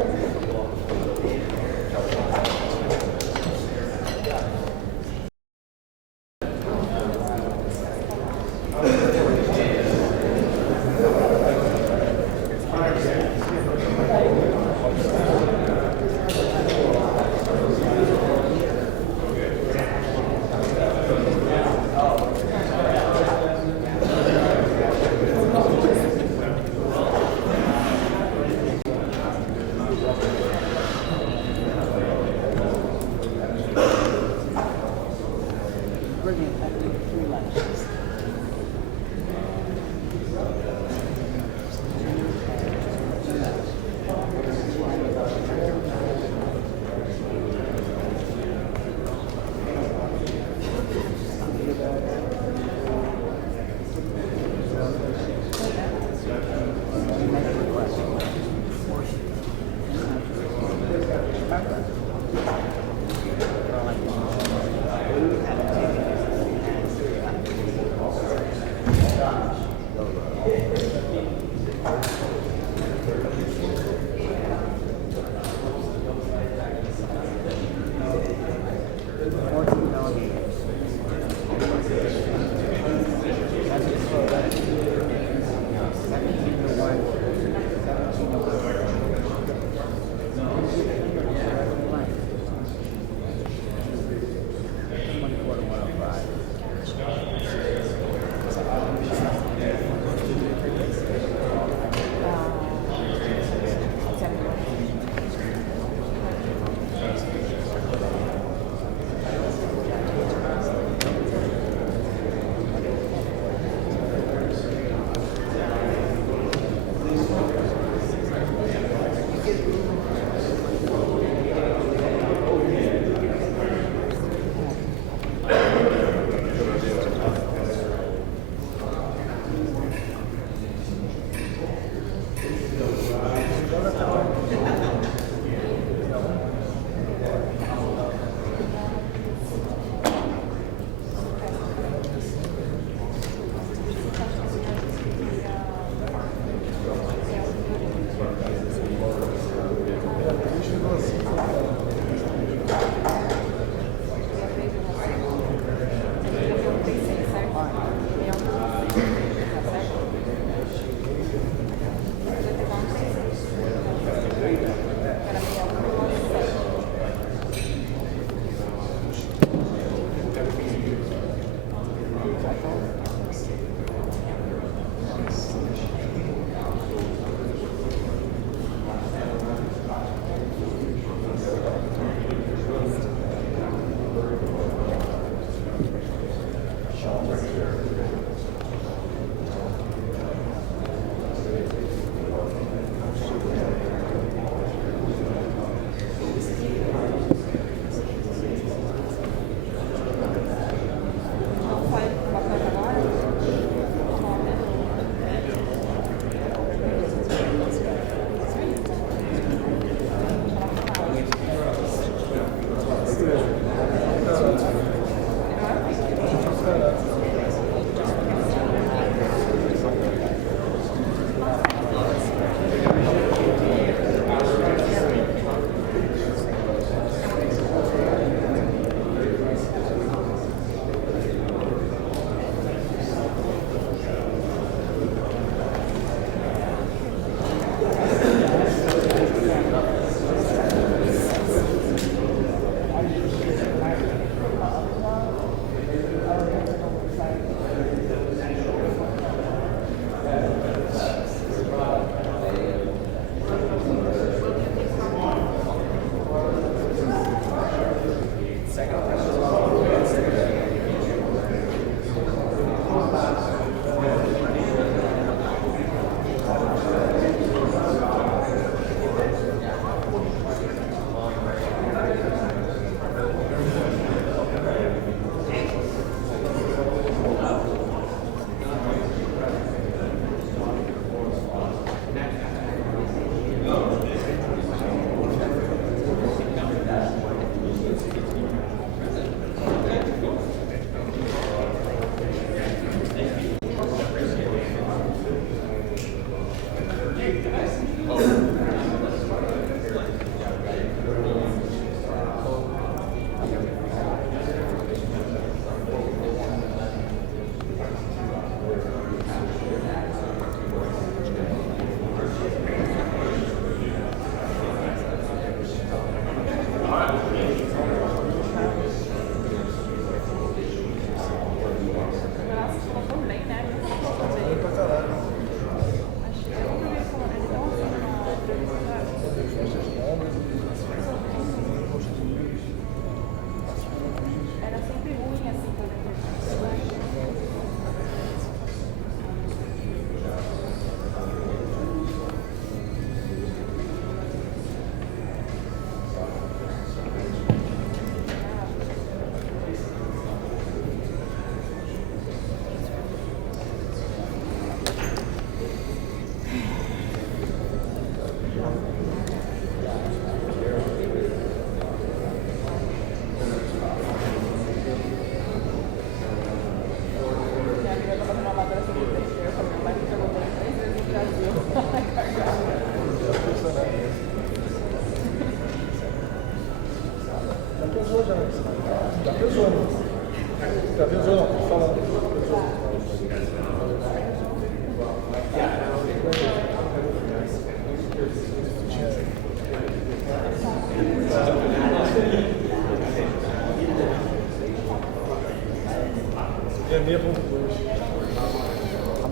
Coming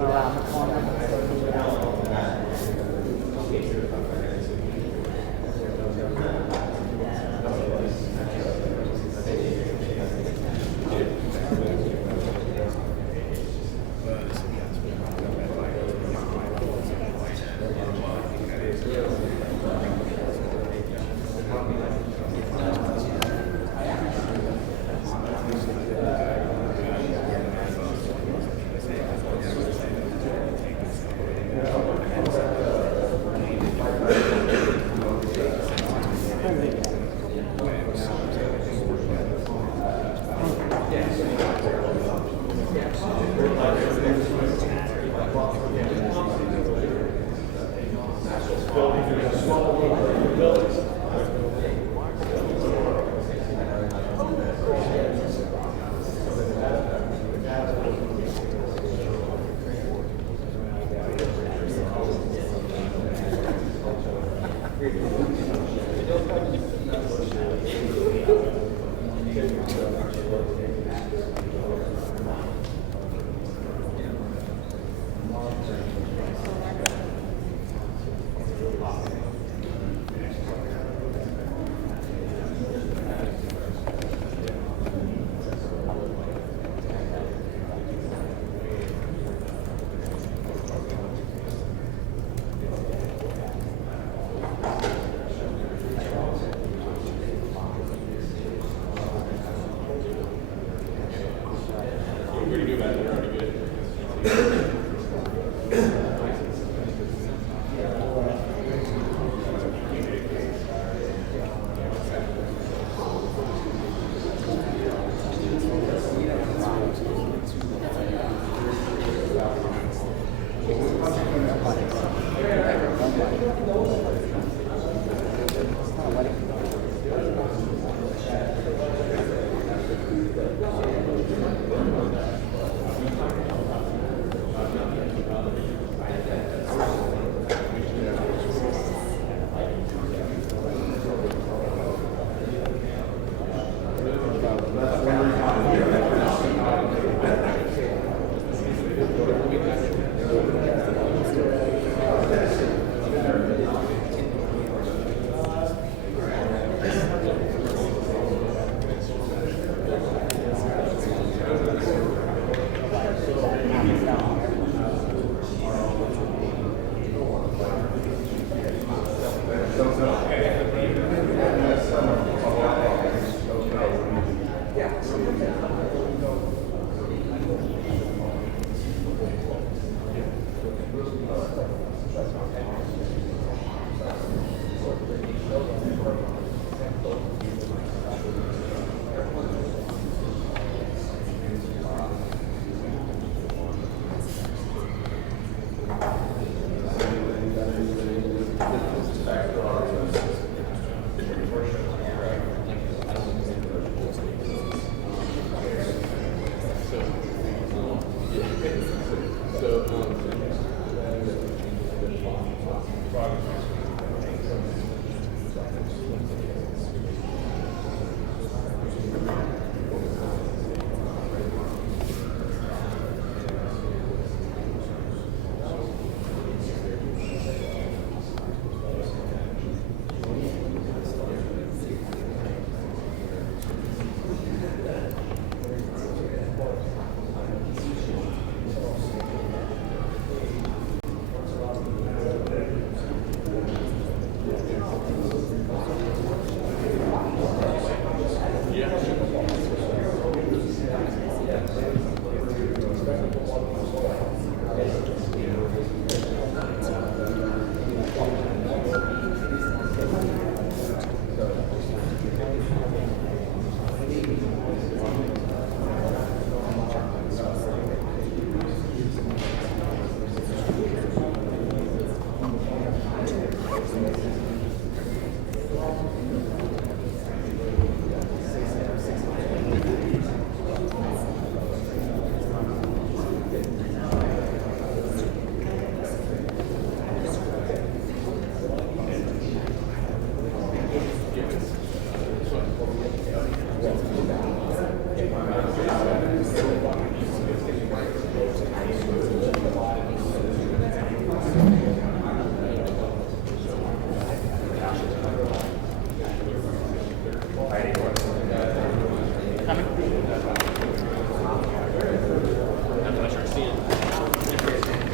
around the corner.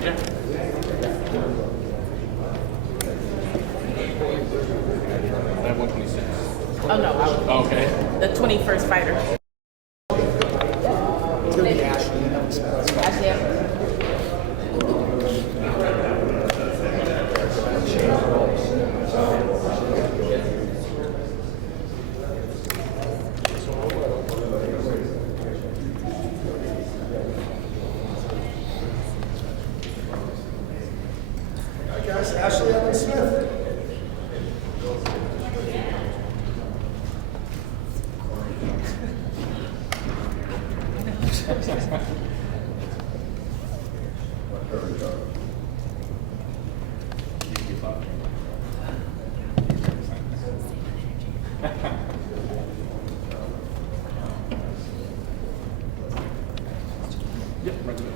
I have 126. Oh no, Oh, okay. the 21st fighter. It's gonna be Ashley. Ashley. Hi guys, Ashley Evan Smith. Yep, right to it.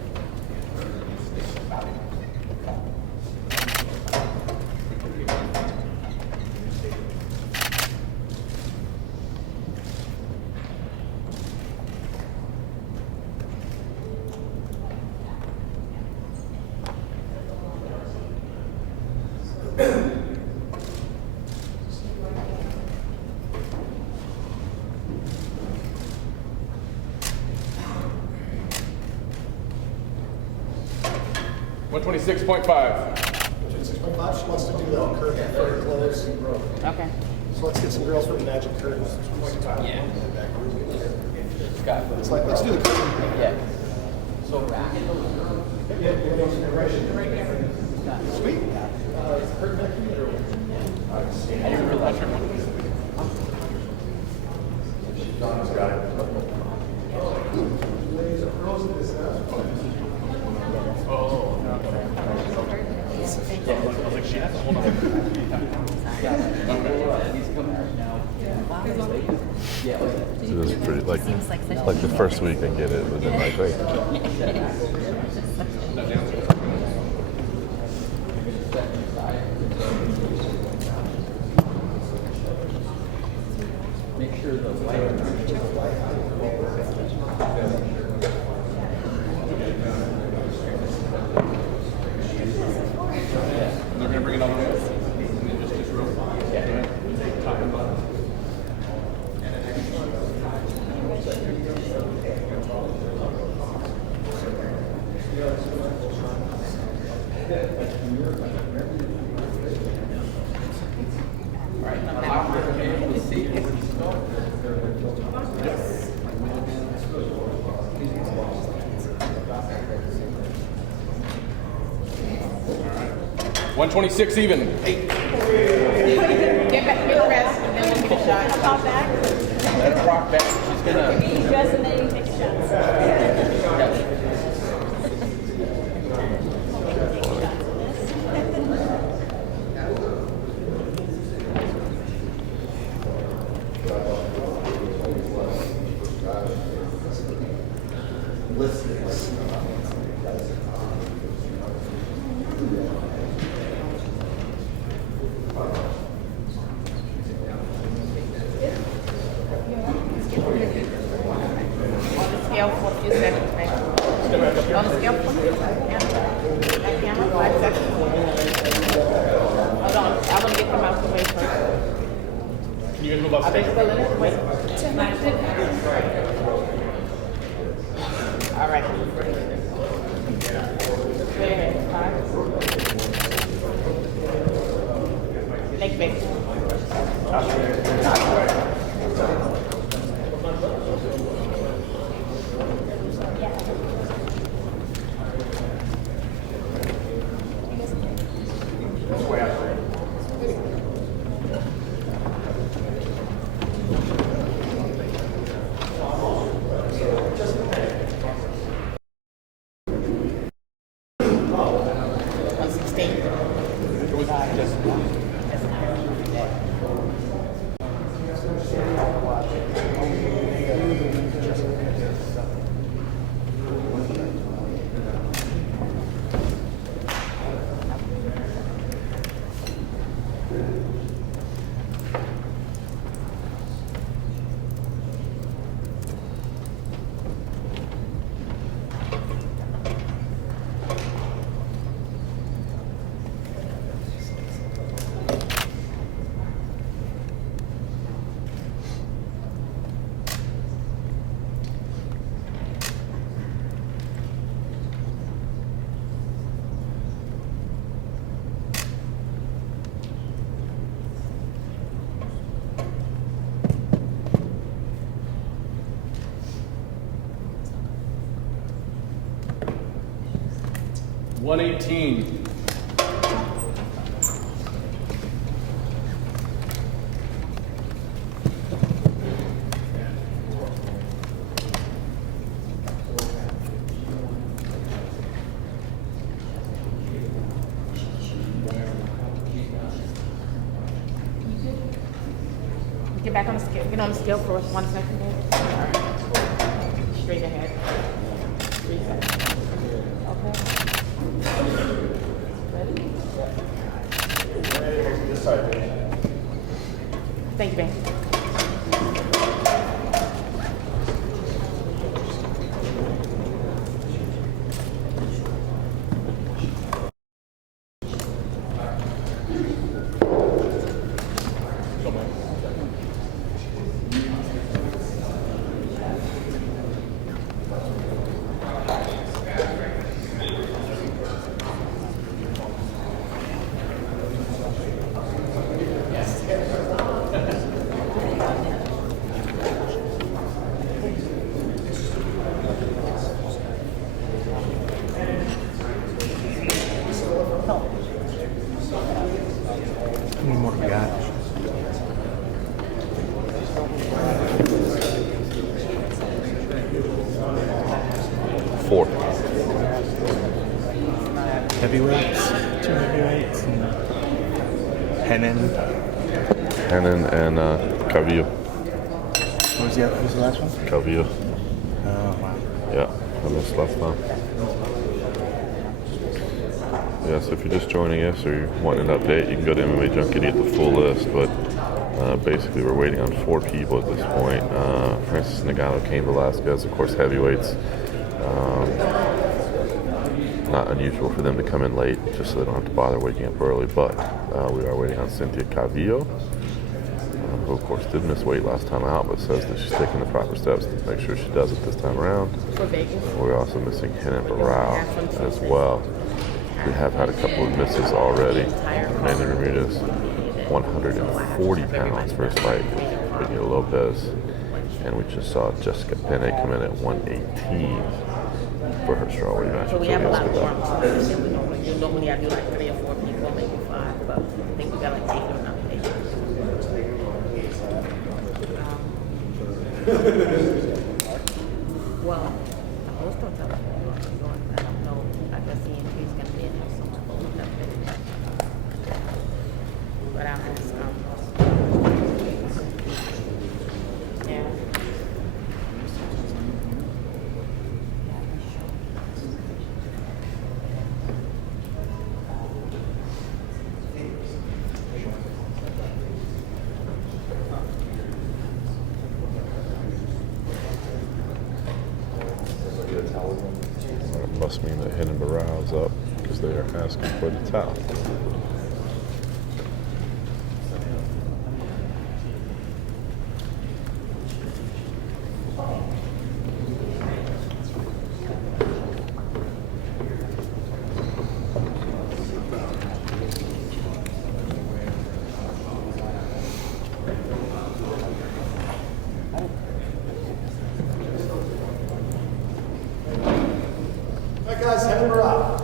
126.5. 6.5, she wants to do the curtain for clothes. Okay. So let's get some girls from the Magic Curtains. Yeah. It's like, let's do the curtain. Yeah. Sweet. I didn't realize your one. It was pretty like the first week I get it, but then like great. Make sure the light. They're gonna bring it all the way up. And then just roll. Yeah. Top and bottom. One 126 even. Get back, get rest, and then we'll get a shot. Pop back. Let's rock back. She's gonna. He's dressed and then he takes shots. On the scale for a few seconds, baby. On the scale for a few seconds. Yeah. That camera, 5 seconds. Hold on, I want to get them out the way first. Can you guys move up Are they stage? still in it? Wait. All right. Straight ahead. 5. Next, baby. 118. Get back on the scale. Get on the scale for 1 second. Babe. Straight ahead. 3 seconds. Okay. Ready? Thank you, babe. How many more we got? Four. Heavyweights, 2 heavyweights, and Henan. Henan and Cavillo. What was the last one? Cavillo. Oh, wow. Yeah, I missed last time. Yeah, so if you're just joining us or you're wanting an update, you can go to MMA Junkie to get the full list. But basically, we're waiting on 4 people at this point. Francis Ngannou, Cain Velasquez, of course, heavyweights. Not unusual for them to come in late, just so they don't have to bother waking up early. But we are waiting on Cynthia Cavillo, who of course did miss weight last time out, but says that she's taking the proper steps to make sure she does it this time around. For Vegas. We're also missing Henan Barao as well. We have had a couple of misses already. Amanda Ramirez, 140 pounds first fight with Benito Lopez. And we just saw Jessica Penne come in at 118 for her strawweight match. So we have a lot more. Normally I do like 3 or 4 people, maybe 5, but I think we got like 8 or nothing. Well, the host don't tell us what we're going. I don't know. I guess ENT's going to be in there somewhere, but we've never been in there. But I'll ask. Yeah. 'em. It must mean that Henan Barao's up because they are asking for the towel. All right, guys, heading her up.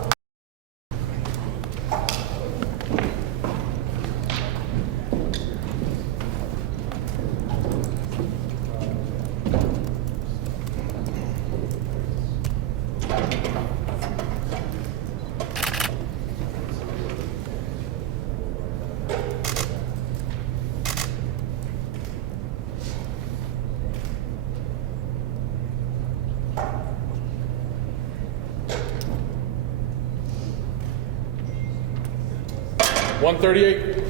$138.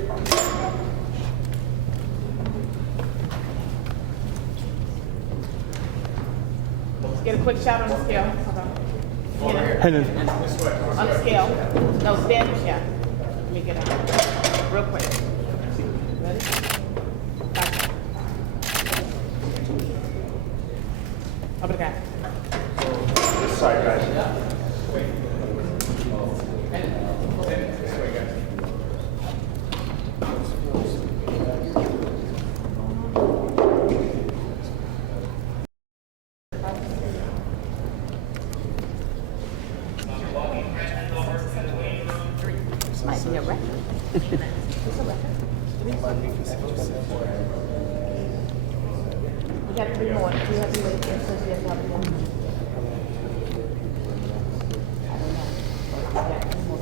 Let's get a quick shot on the scale. Hold on. Henan. On the scale. No, stand. Yeah. Let me get it. Real quick. Ready? Gotcha. Up the guy. This side, guys. Passing your record. What's a record? We got 3 more. 2 heavyweights and so we have another one. I don't know. We got 2 more.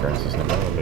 Francis Ngannou.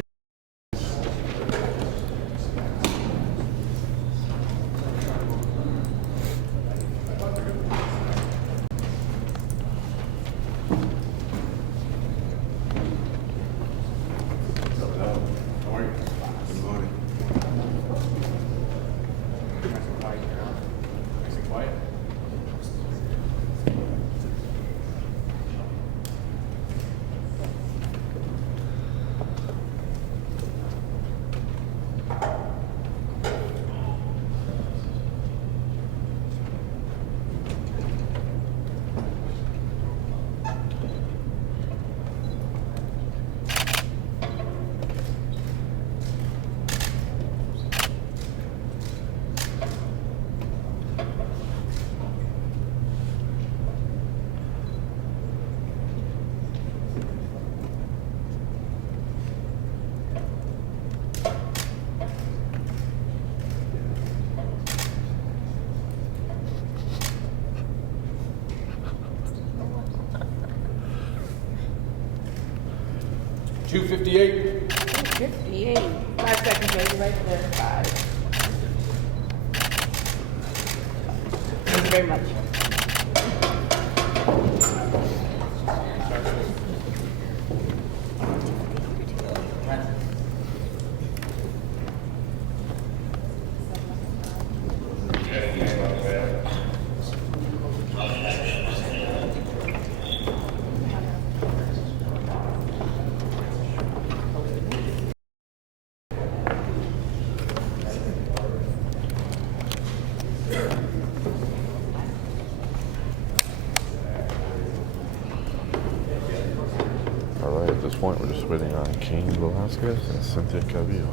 $258. 58. 5 seconds, baby, right there. 5. Thank you very much. Alright, at this point, we're just waiting on Cain Velasquez and Cynthia Calvillo.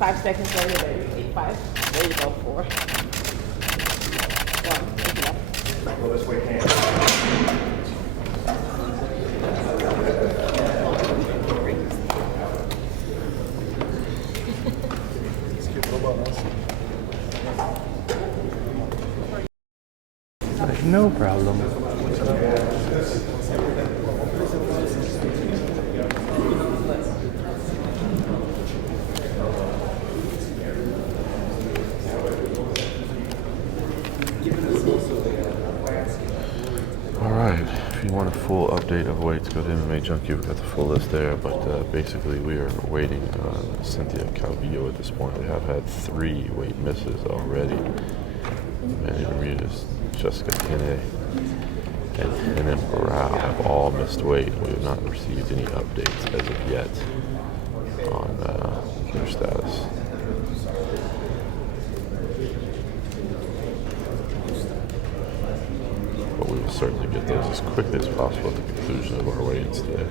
5 seconds later, baby. 5. There you go. 4. 1. Take it up. Well, this way, hand. Like, no problem. All right. If you want a full update of weights, go to MMA Junkie. We've got the full list there. But basically, we are waiting on Cynthia Calvillo at this point. We have had 3 weight misses already. Manny Bermudez, Jessica Kinney, and Henan Barao have all missed weight. We have not received any updates as of yet on their status. But we will certainly get those as quickly as possible at the conclusion of our weigh-ins today.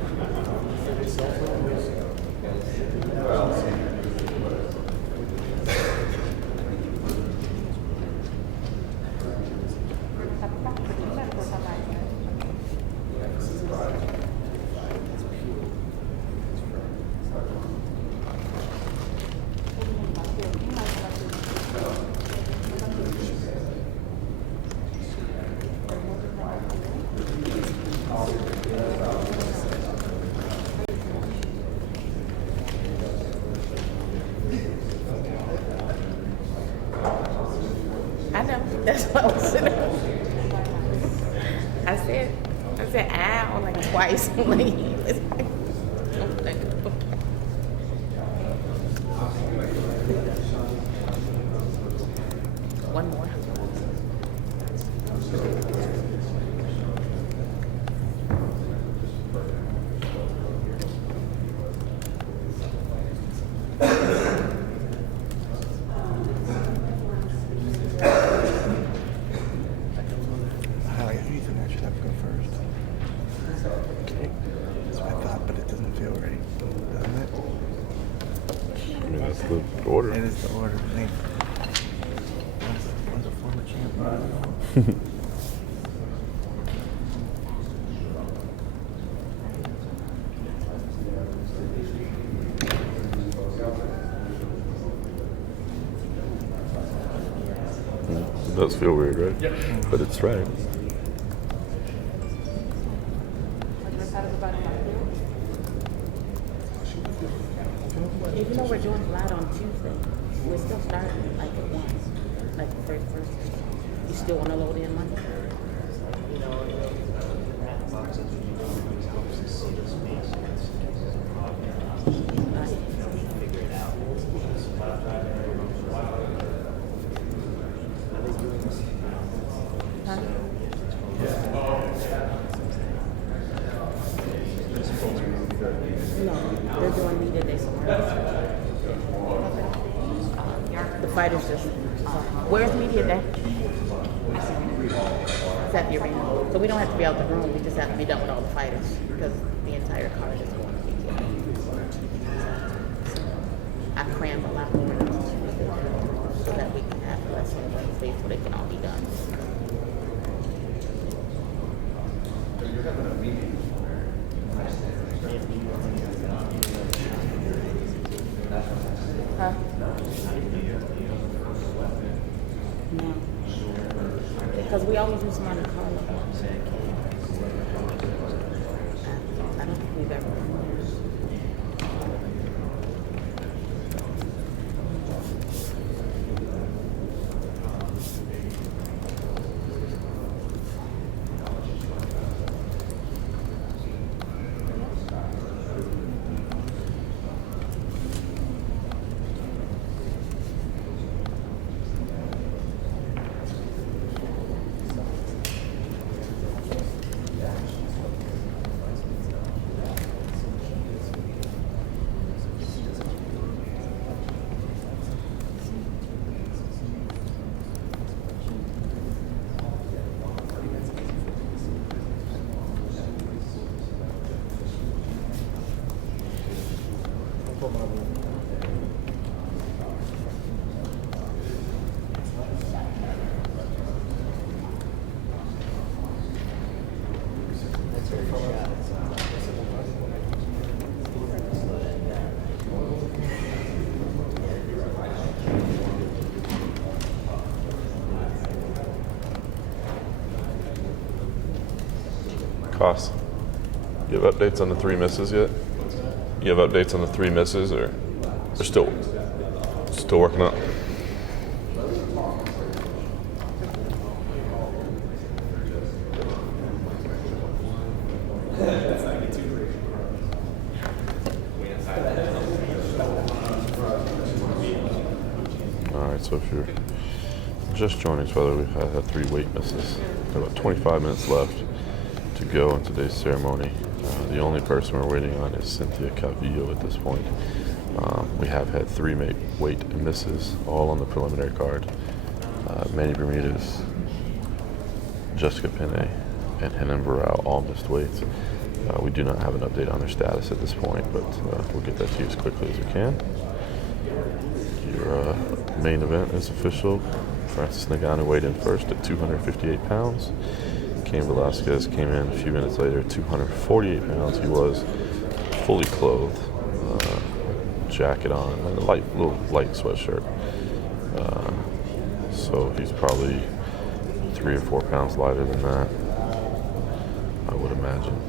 I know. That's what I was sitting. I said, ow, like twice. One more. You think I should have to go first? Okay. That's what I thought, but it doesn't feel right, doesn't it? I mean, that's the order. It is the order. I think. One's a former champion. It does feel weird, right? Yeah. But it's right. Even though we're doing live on Tuesday, we're still starting like at 1, like the first. You still want to load in Monday? Huh? No, they're doing media day somewhere. The fighters just. Where's media day? It's at the arena. So we don't have to be out the room. We just have to be done with all the fighters because the entire card is going to media day. I crammed a lot more so that we can have less on Wednesday so they can all be done. Huh? No. Because we always use Monte Carlo. I don't think we've ever done that. Cost. You have updates on the 3 misses yet? You have updates on the 3 misses, or they're still working on? All right, so if you're just joining us, whether we've had 3 weight misses, got about 25 minutes left to go in today's ceremony. The only person we're waiting on is Cynthia Calvillo at this point. We have had 3 weight misses, all on the preliminary card. Manny Bermudez, Jessica Penne, and Henan Varao all missed weights. We do not have an update on their status at this point, but we'll get that to you as quickly as we can. Your main event is official. Francis Ngannou weighed in first at 258 pounds. Cain Velasquez came in a few minutes later at 248 pounds. He was fully clothed, jacket on, and a little light sweatshirt. So he's probably 3 or 4 pounds lighter than that, I would imagine.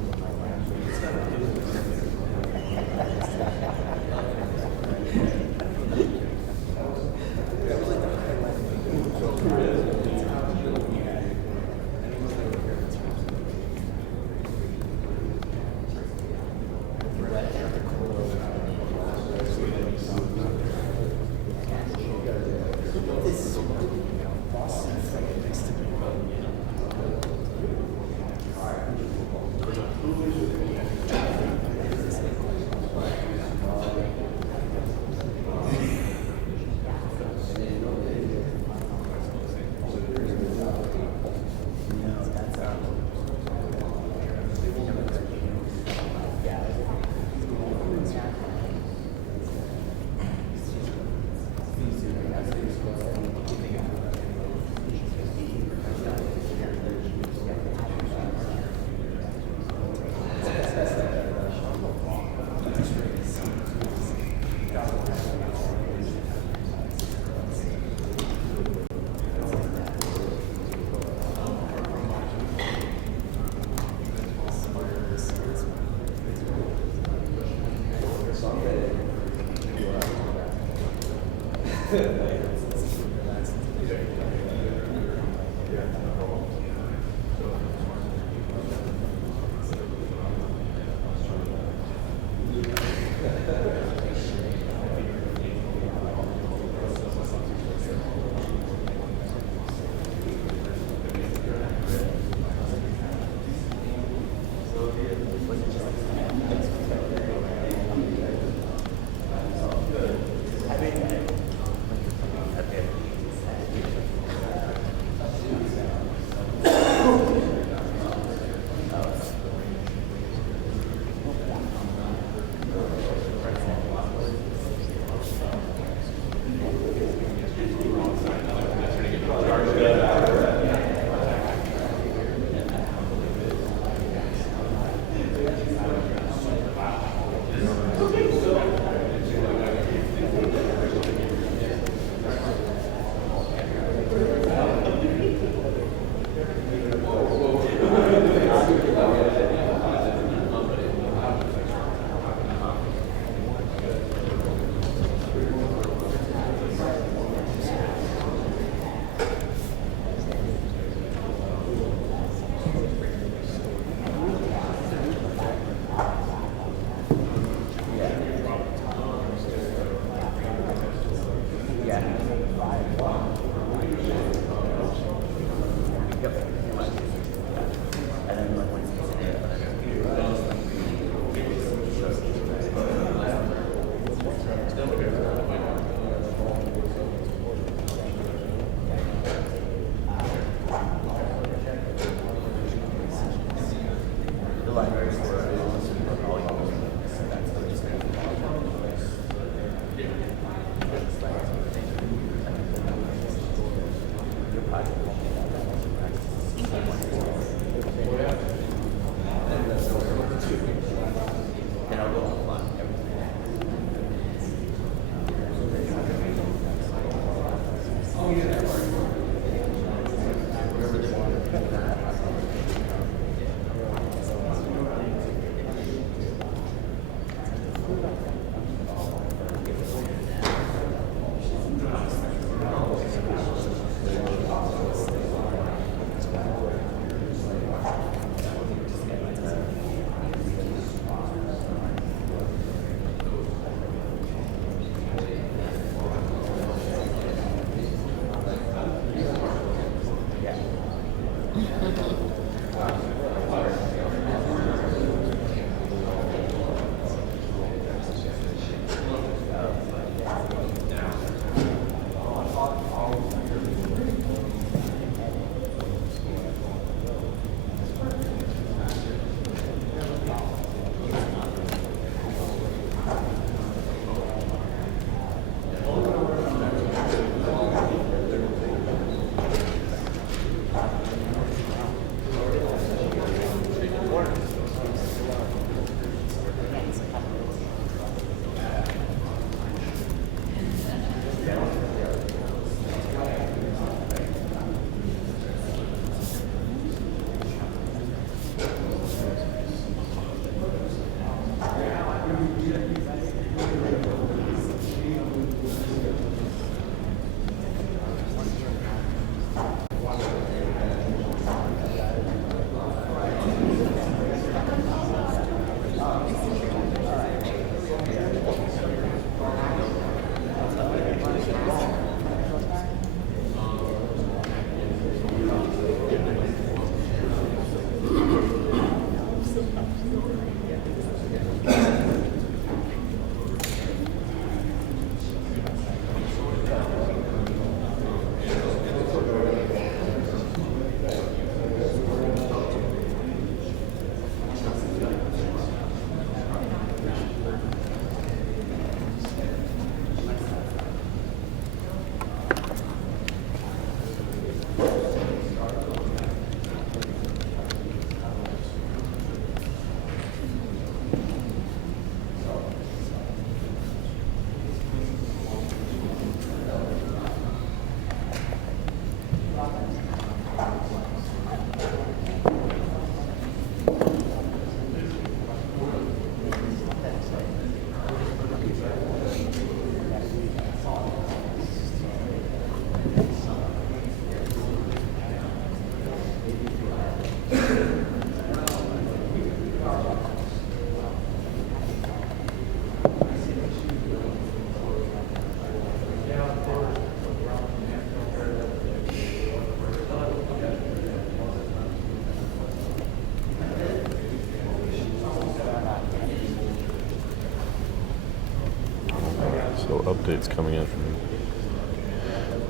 updates coming in from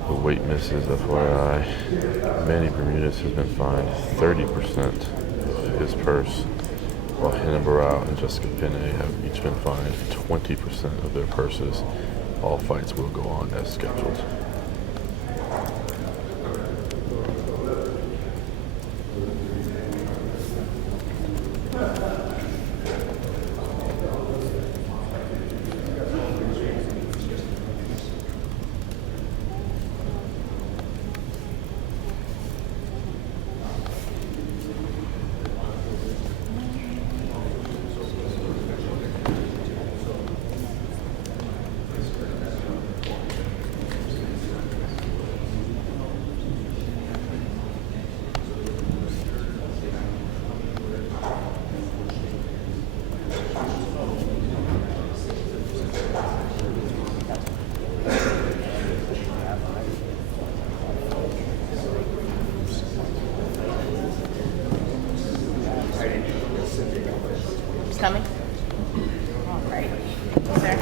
the weight misses, FYI. Manny Bermudez has been fined 30% of his purse, while Hannah Barao and Jessica Penne have each been fined 20% of their purses. All fights will go on as scheduled. It's coming. All right. There.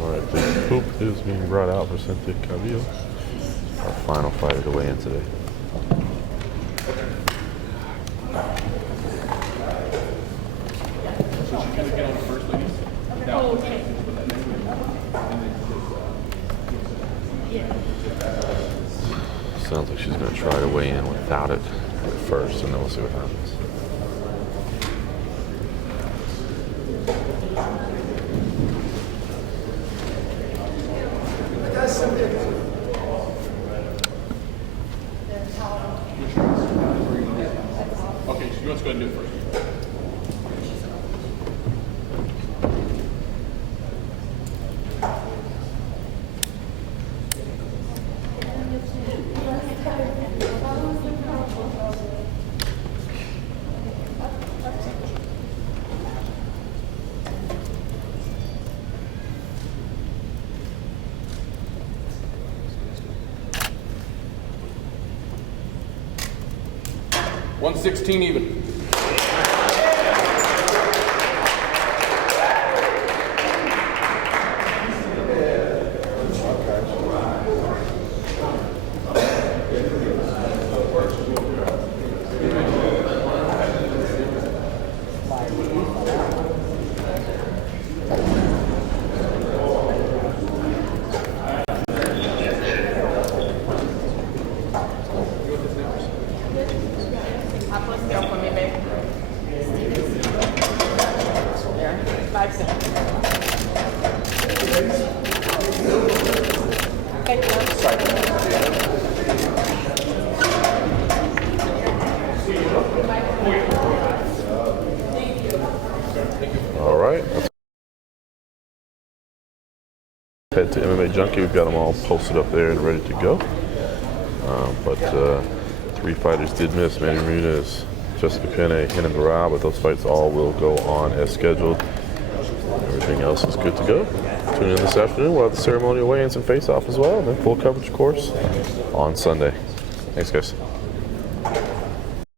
Alright, the hoop is being brought out for Cynthia Cavillo, our final fighter to weigh in today. Sounds like she's going to try to weigh in without it at first, and then we'll see what happens. Okay, so let's go ahead and do it first. 116 even. Up a scale for me, babe. There. 5 seconds. All right. Let's head to MMA Junkie. We've got them all posted up there and ready to go. But 3 fighters did miss: Manny Bermudez, Jessica Penne, Hannah Barao, but those fights all will go on as scheduled. Everything else is good to go. Tune in this afternoon. We'll have the ceremonial weigh-ins and face-off as well, and then full coverage, of course, on Sunday. Thanks, guys.